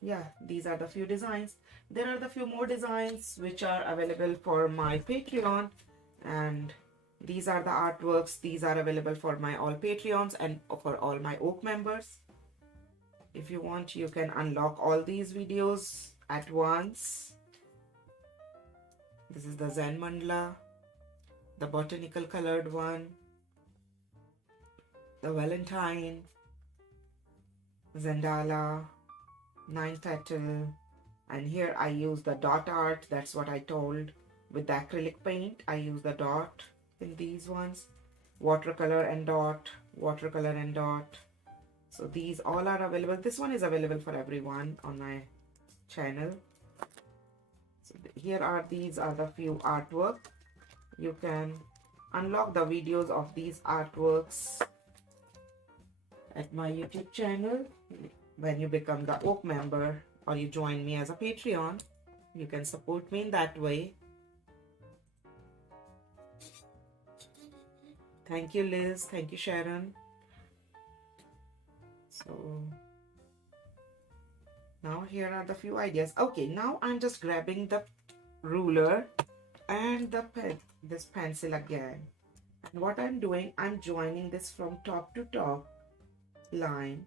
yeah, these are the few designs. There are the few more designs which are available for my Patreon, and these are the artworks. These are available for my all Patreons and for all my Oak members. If you want, you can unlock all these videos at once. This is the Zen mandala, the botanical colored one, the Valentine, Zendala, 9 petal, and here I use the dot art. That's what I told. With the acrylic paint, I use the dot in these ones. Watercolor and dot, watercolor and dot. So these all are available. This one is available for everyone on my channel. So these are the few artwork. You can unlock the videos of these artworks at my YouTube channel. When you become the Oak member or you join me as a Patreon, you can support me in that way. Thank you, Liz. Thank you, Sharon. So now here are the few ideas. Okay, now I'm just grabbing the ruler and the pen, this pencil again. And what I'm doing, I'm joining this from top to top line,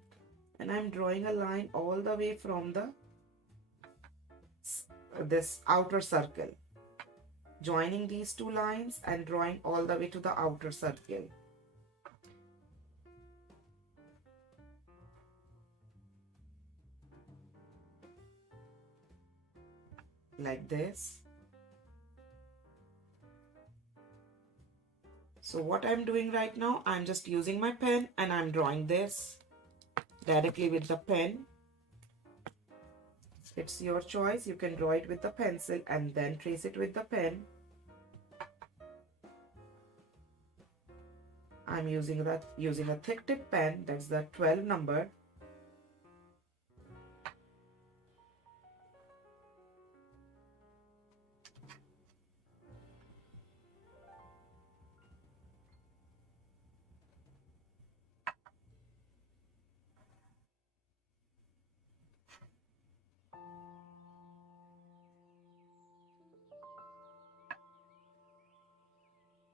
and I'm drawing a line all the way from the this outer circle, joining these two lines and drawing all the way to the outer circle. Like this. So what I'm doing right now, I'm just using my pen and I'm drawing this directly with the pen. It's your choice. You can draw it with the pencil and then trace it with the pen. I'm using a thick tip pen. That's the 12 number.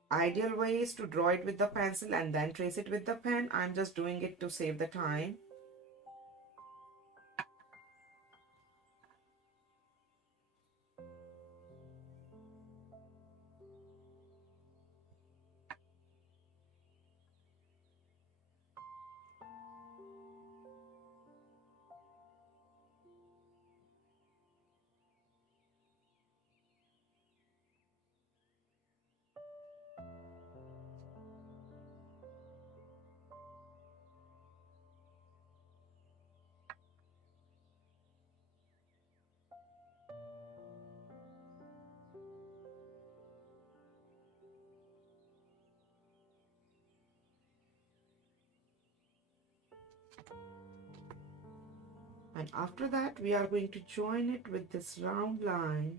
Ideal way is to draw it with the pencil and then trace it with the pen. I'm just doing it to save the time. And after that, we are going to join it with this round line,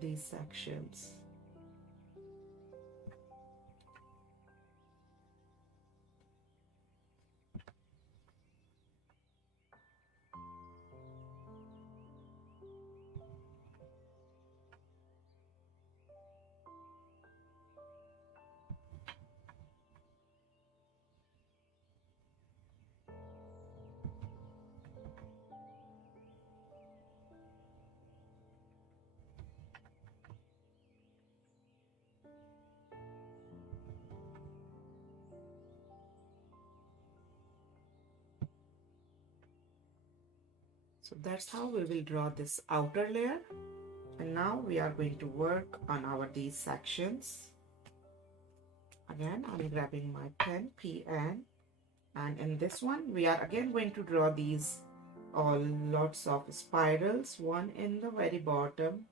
these sections. So that's how we will draw this outer layer. And now we are going to work on our these sections. Again, I'm grabbing my pen, PN, and in this one, we are again going to draw these all lots of spirals, one in the very bottom,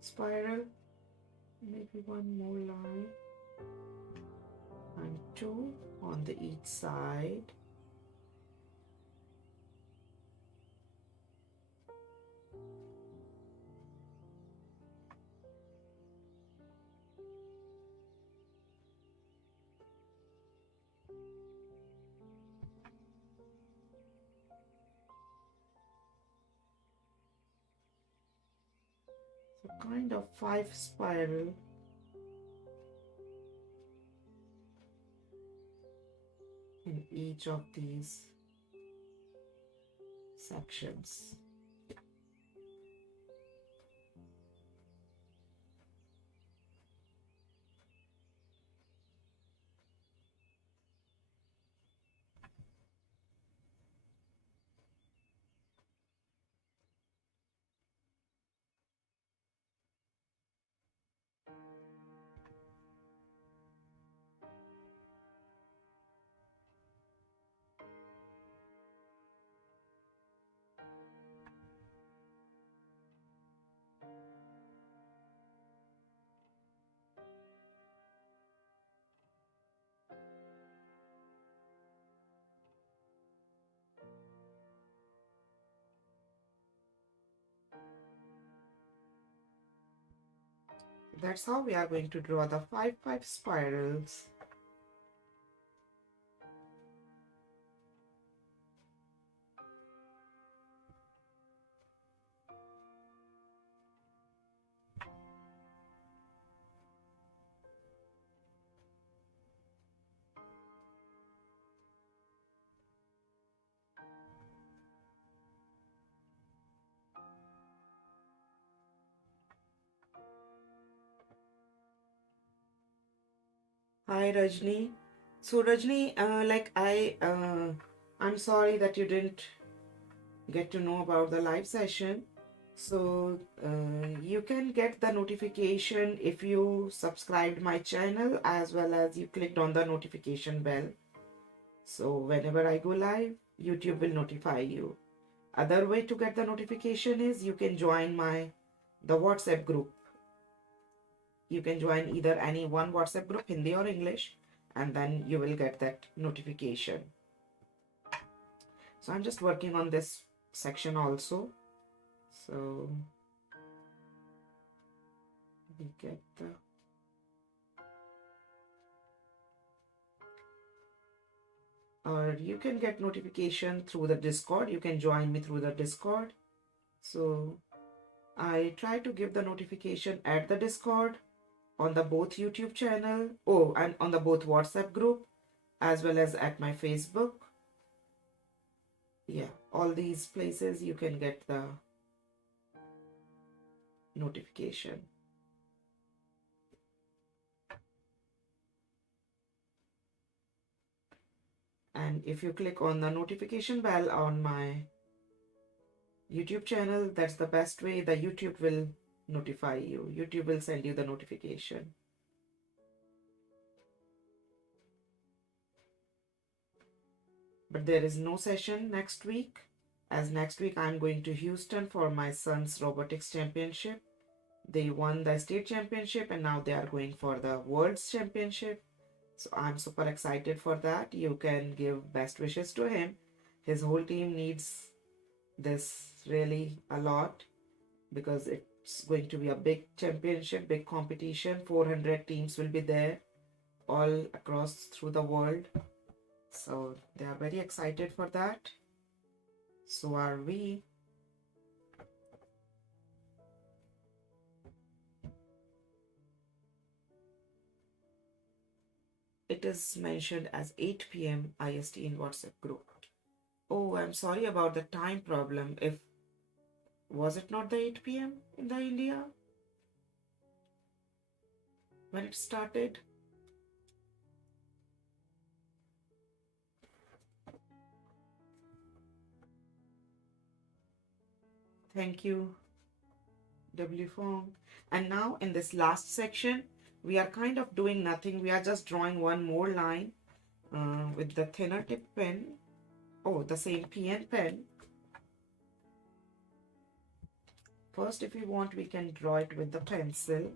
spiral, maybe one more line, and two on the each side. So kind of 5 spiral in each of these sections. That's how we are going to draw the 5 spirals. Hi Rajni. So Rajni, I'm sorry that you didn't get to know about the live session. So you can get the notification if you subscribed my channel as well as you clicked on the notification bell. So whenever I go live, YouTube will notify you. Other way to get the notification is you can join the WhatsApp group. You can join either any one WhatsApp group, Hindi or English, and then you will get that notification. So I'm just working on this section also. So we get the or you can get notification through the Discord. You can join me through the Discord. So I try to give the notification at the Discord, on the both YouTube channel, and on the both WhatsApp group, as well as at my Facebook. Yeah, all these places you can get the notification. And if you click on the notification bell on my YouTube channel, that's the best way. The YouTube will notify you. YouTube will send you the notification. But there is no session next week, as next week I'm going to Houston for my son's robotics championship. They won the state championship and now they are going for the world's championship. So I'm super excited for that. You can give best wishes to him. His whole team needs this really a lot because it's going to be a big championship, big competition. 400 teams will be there all across through the world. So they are very excited for that. So are we. It is mentioned as 8 p.m. IST in WhatsApp group. Oh, I'm sorry about the time problem. If was it not the 8 p.m. in the India when it started? Thank you, W Fong. And now in this last section, we are kind of doing nothing. We are just drawing one more line with the thinner tip pen. Oh, the same PN pen. First, if we want, we can draw it with the pencil.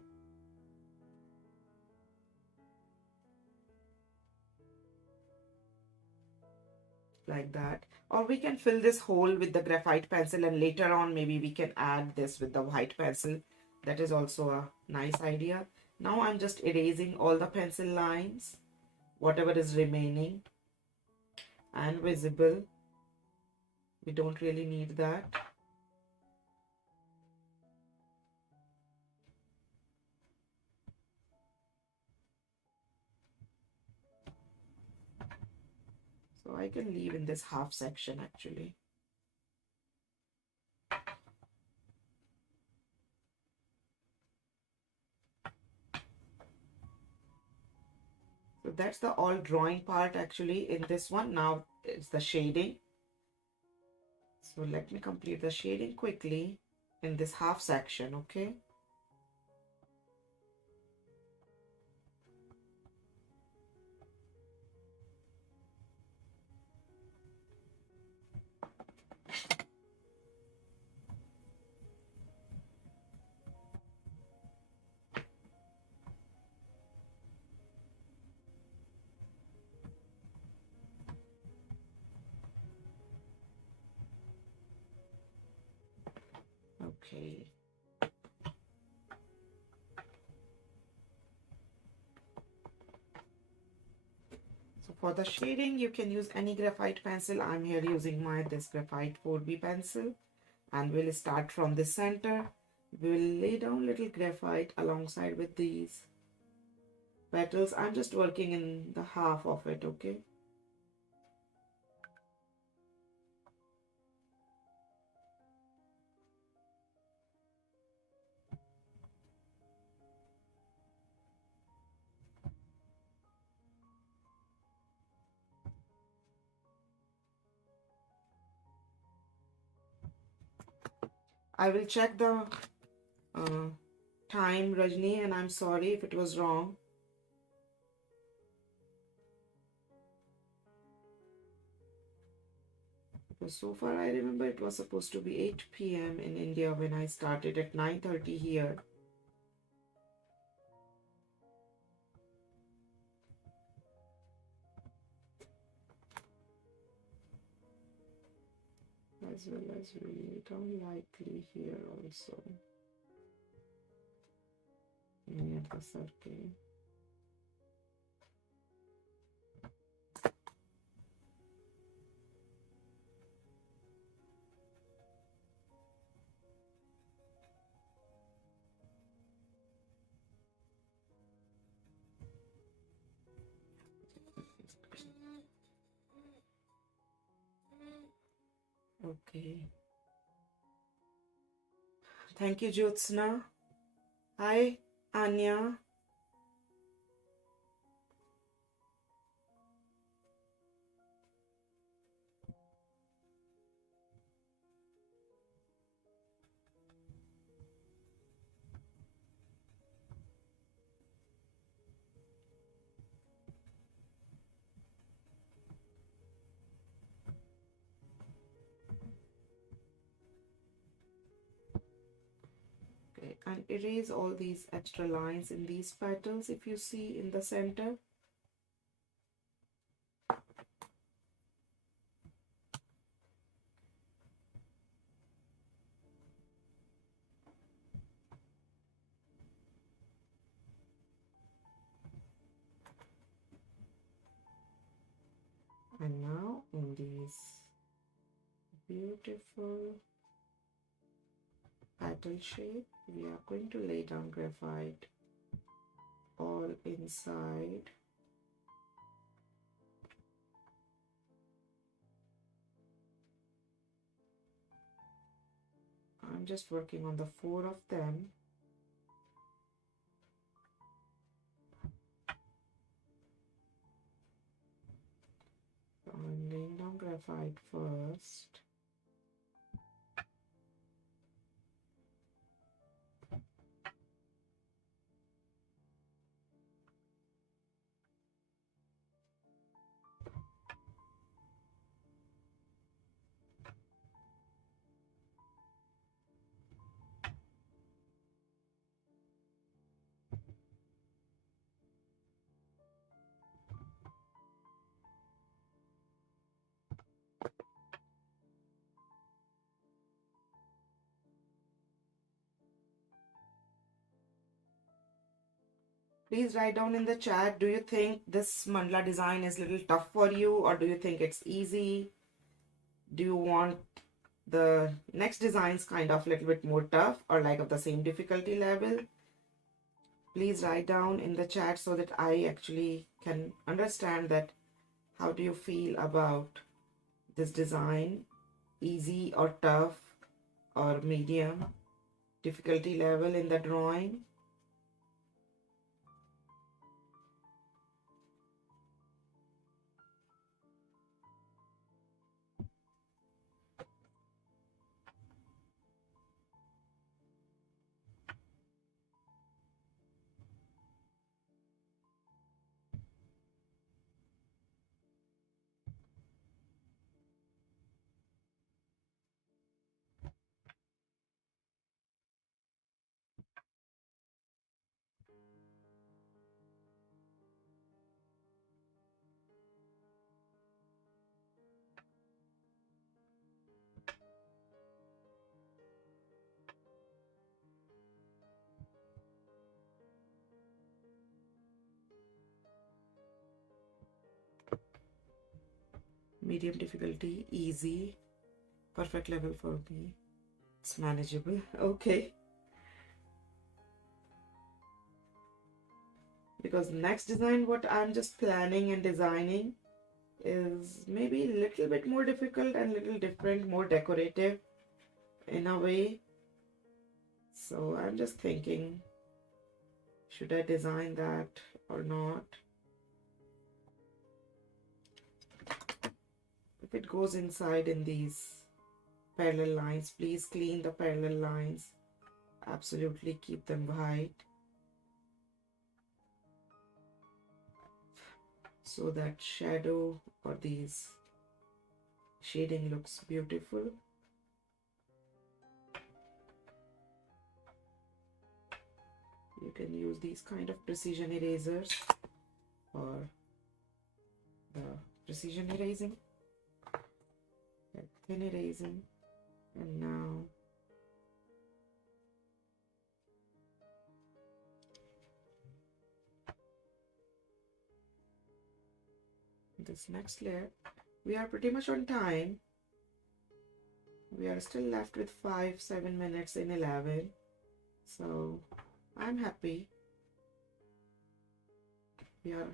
Like that. Or we can fill this hole with the graphite pencil and later on maybe we can add this with the white pencil. That is also a nice idea. Now I'm just erasing all the pencil lines, whatever is remaining and visible. We don't really need that. So I can leave in this half section actually. So that's the all drawing part actually in this one. Now it's the shading. So let me complete the shading quickly in this half section, okay? Okay. So for the shading, you can use any graphite pencil. I'm here using this graphite 4B pencil. And we'll start from the center. We'll lay down little graphite alongside with these petals. I'm just working in the half of it, okay? I will check the time, Rajni, and I'm sorry if it was wrong. So far, I remember it was supposed to be 8 p.m. in India when I started at 9:30 here. As well as we lay down lightly here also near the circle. Okay. Thank you, Jyotsna. Hi, Anya. and erase all these extra lines in these petals if you see in the center. And now in these beautiful petal shape, we are going to lay down graphite all inside. I'm just working on the 4 of them. So I'm laying down graphite first. Please write down in the chat, do you think this mandala design is a little tough for you, or do you think it's easy? Do you want the next designs kind of a little bit more tough or like of the same difficulty level? Please write down in the chat so that I actually can understand that how do you feel about this design, easy or tough or medium difficulty level in the drawing. Medium difficulty, easy, perfect level for me. It's manageable. Okay. Because next design, what I'm just planning and designing is maybe a little bit more difficult and little different, more decorative in a way. So I'm just thinking, should I design that or not? If it goes inside in these parallel lines, please clean the parallel lines. Absolutely keep them white so that shadow or these shading looks beautiful. You can use these kind of precision erasers for the precision erasing, thin erasing. And now this next layer, we are pretty much on time. We are still left with 7 minutes in 11, so I'm happy. We are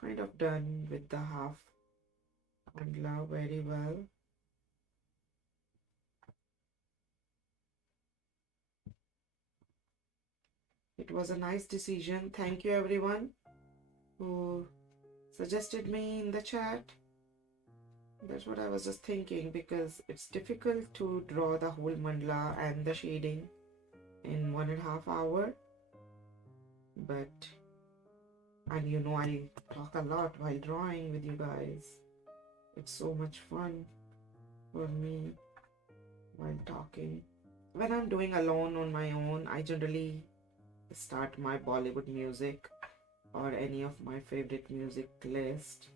kind of done with the half mandala very well. It was a nice decision. Thank you everyone who suggested me in the chat. That's what I was just thinking, because it's difficult to draw the whole mandala and the shading in 1.5 hours. And you know, I talk a lot while drawing with you guys. It's so much fun for me while talking. When I'm doing alone on my own, I generally start my Bollywood music or any of my favorite music list.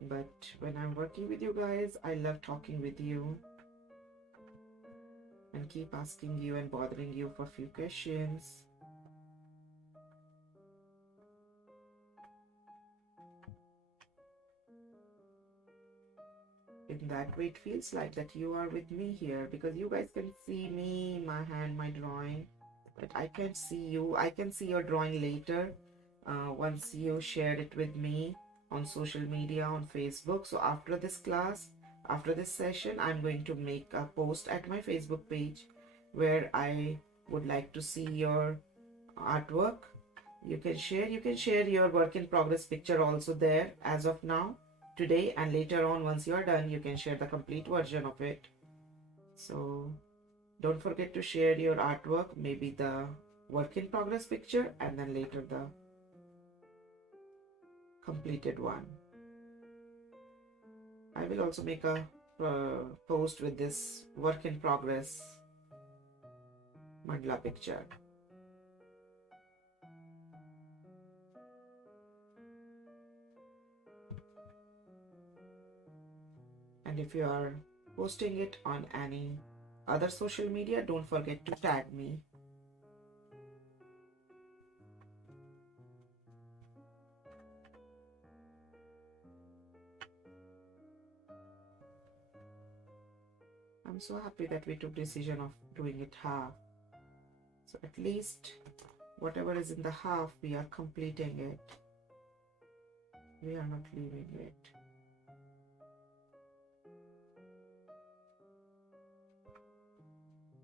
But when I'm working with you guys, I love talking with you and keep asking you and bothering you for few questions. In that way, it feels like that you are with me here, because you guys can see me, my hand, my drawing, but I can't see you. I can see your drawing later, once you shared it with me on social media, on Facebook. So after this class, after this session, I'm going to make a post at my Facebook page where I would like to see your artwork. You can share your work in progress picture also there as of now, today, and later on once you are done you can share the complete version of it. So don't forget to share your artwork, maybe the work in progress picture and then later the completed one. I will also make a post with this work in progress mandala picture. And if you are posting it on any other social media, don't forget to tag me. I'm so happy that we took decision of doing it half. So at least whatever is in the half, we are completing it. We are not leaving it.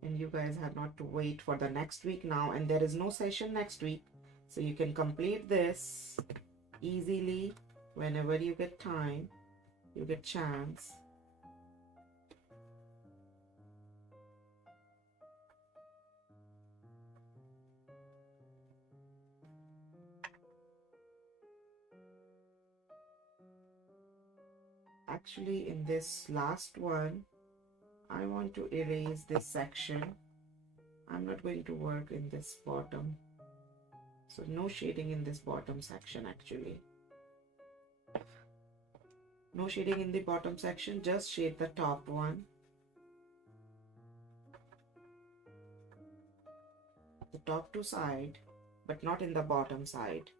And you guys have not to wait for the next week now, and there is no session next week. So you can complete this easily whenever you get time, you get chance. Actually, in this last one, I want to erase this section. I'm not going to work in this bottom. So no shading in this bottom section actually. No shading in the bottom section, just shade the top one. The top two side, but not in the bottom side.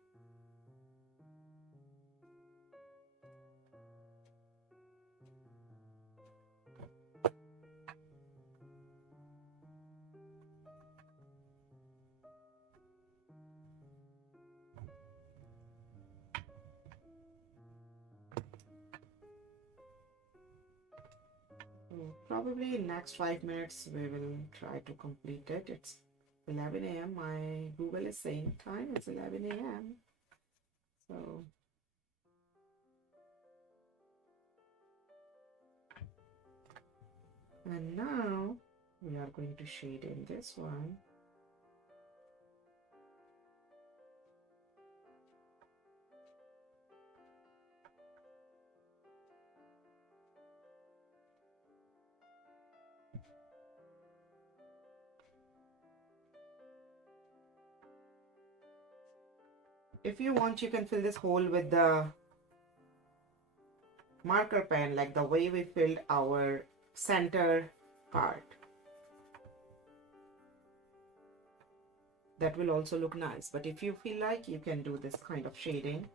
Probably in next 5 minutes we will try to complete it. It's 11 a.m. My Google is saying time it's 11 a.m. So and now we are going to shade in this one. If you want, you can fill this hole with the marker pen, like the way we filled our center part. That will also look nice, but if you feel like, you can do this kind of shading.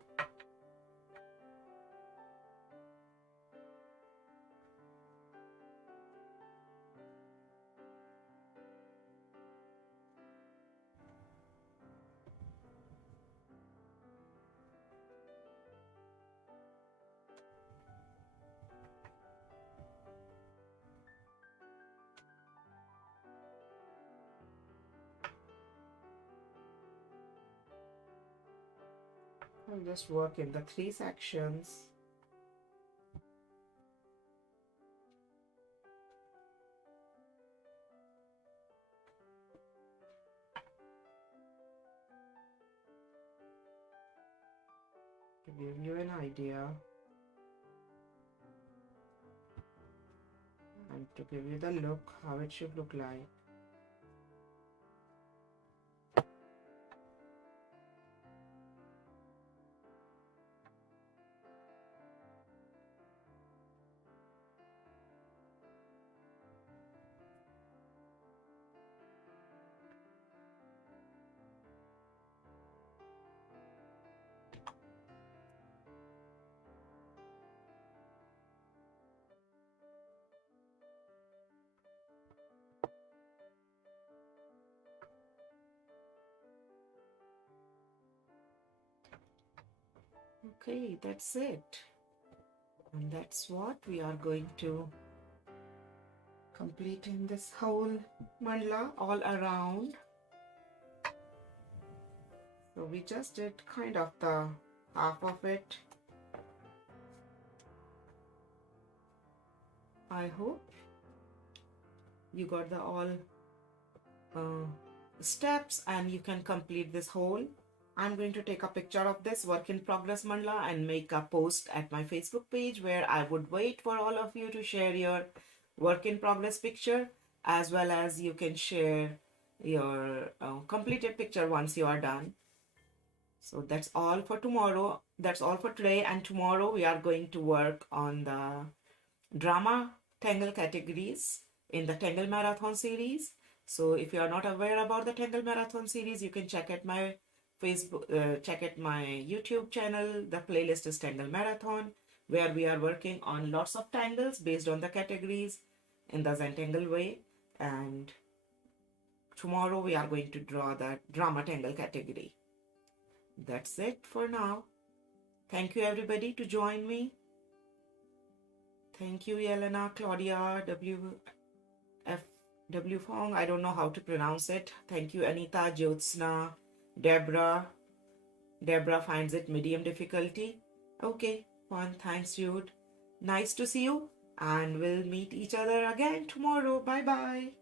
I'll just work in the 3 sections. To give you an idea. And to give you the look, how it should look like. Okay, that's it. And that's what we are going to complete in this whole mandala all around. So we just did kind of the half of it. I hope you got the all steps and you can complete this whole. I'm going to take a picture of this work in progress mandala and make a post at my Facebook page where I would wait for all of you to share your work in progress picture, as well as you can share your completed picture once you are done. So that's all for tomorrow. That's all for today, and tomorrow we are going to work on the drama Tangle categories in the Tangle Marathon series. So if you are not aware about the Tangle Marathon series, you can check at my Facebook, check at my YouTube channel. The playlist is Tangle Marathon, where we are working on lots of tangles based on the categories in the Zentangle way. And tomorrow we are going to draw the drama tangle category. That's it for now. Thank you everybody to join me. Thank you Yelena, Claudia, W Fong, I don't know how to pronounce it. Thank you Anita, Jyotsna, Deborah. Deborah finds it medium difficulty. Okay, fine. Thanks Jude. Nice to see you, and we'll meet each other again tomorrow. Bye bye.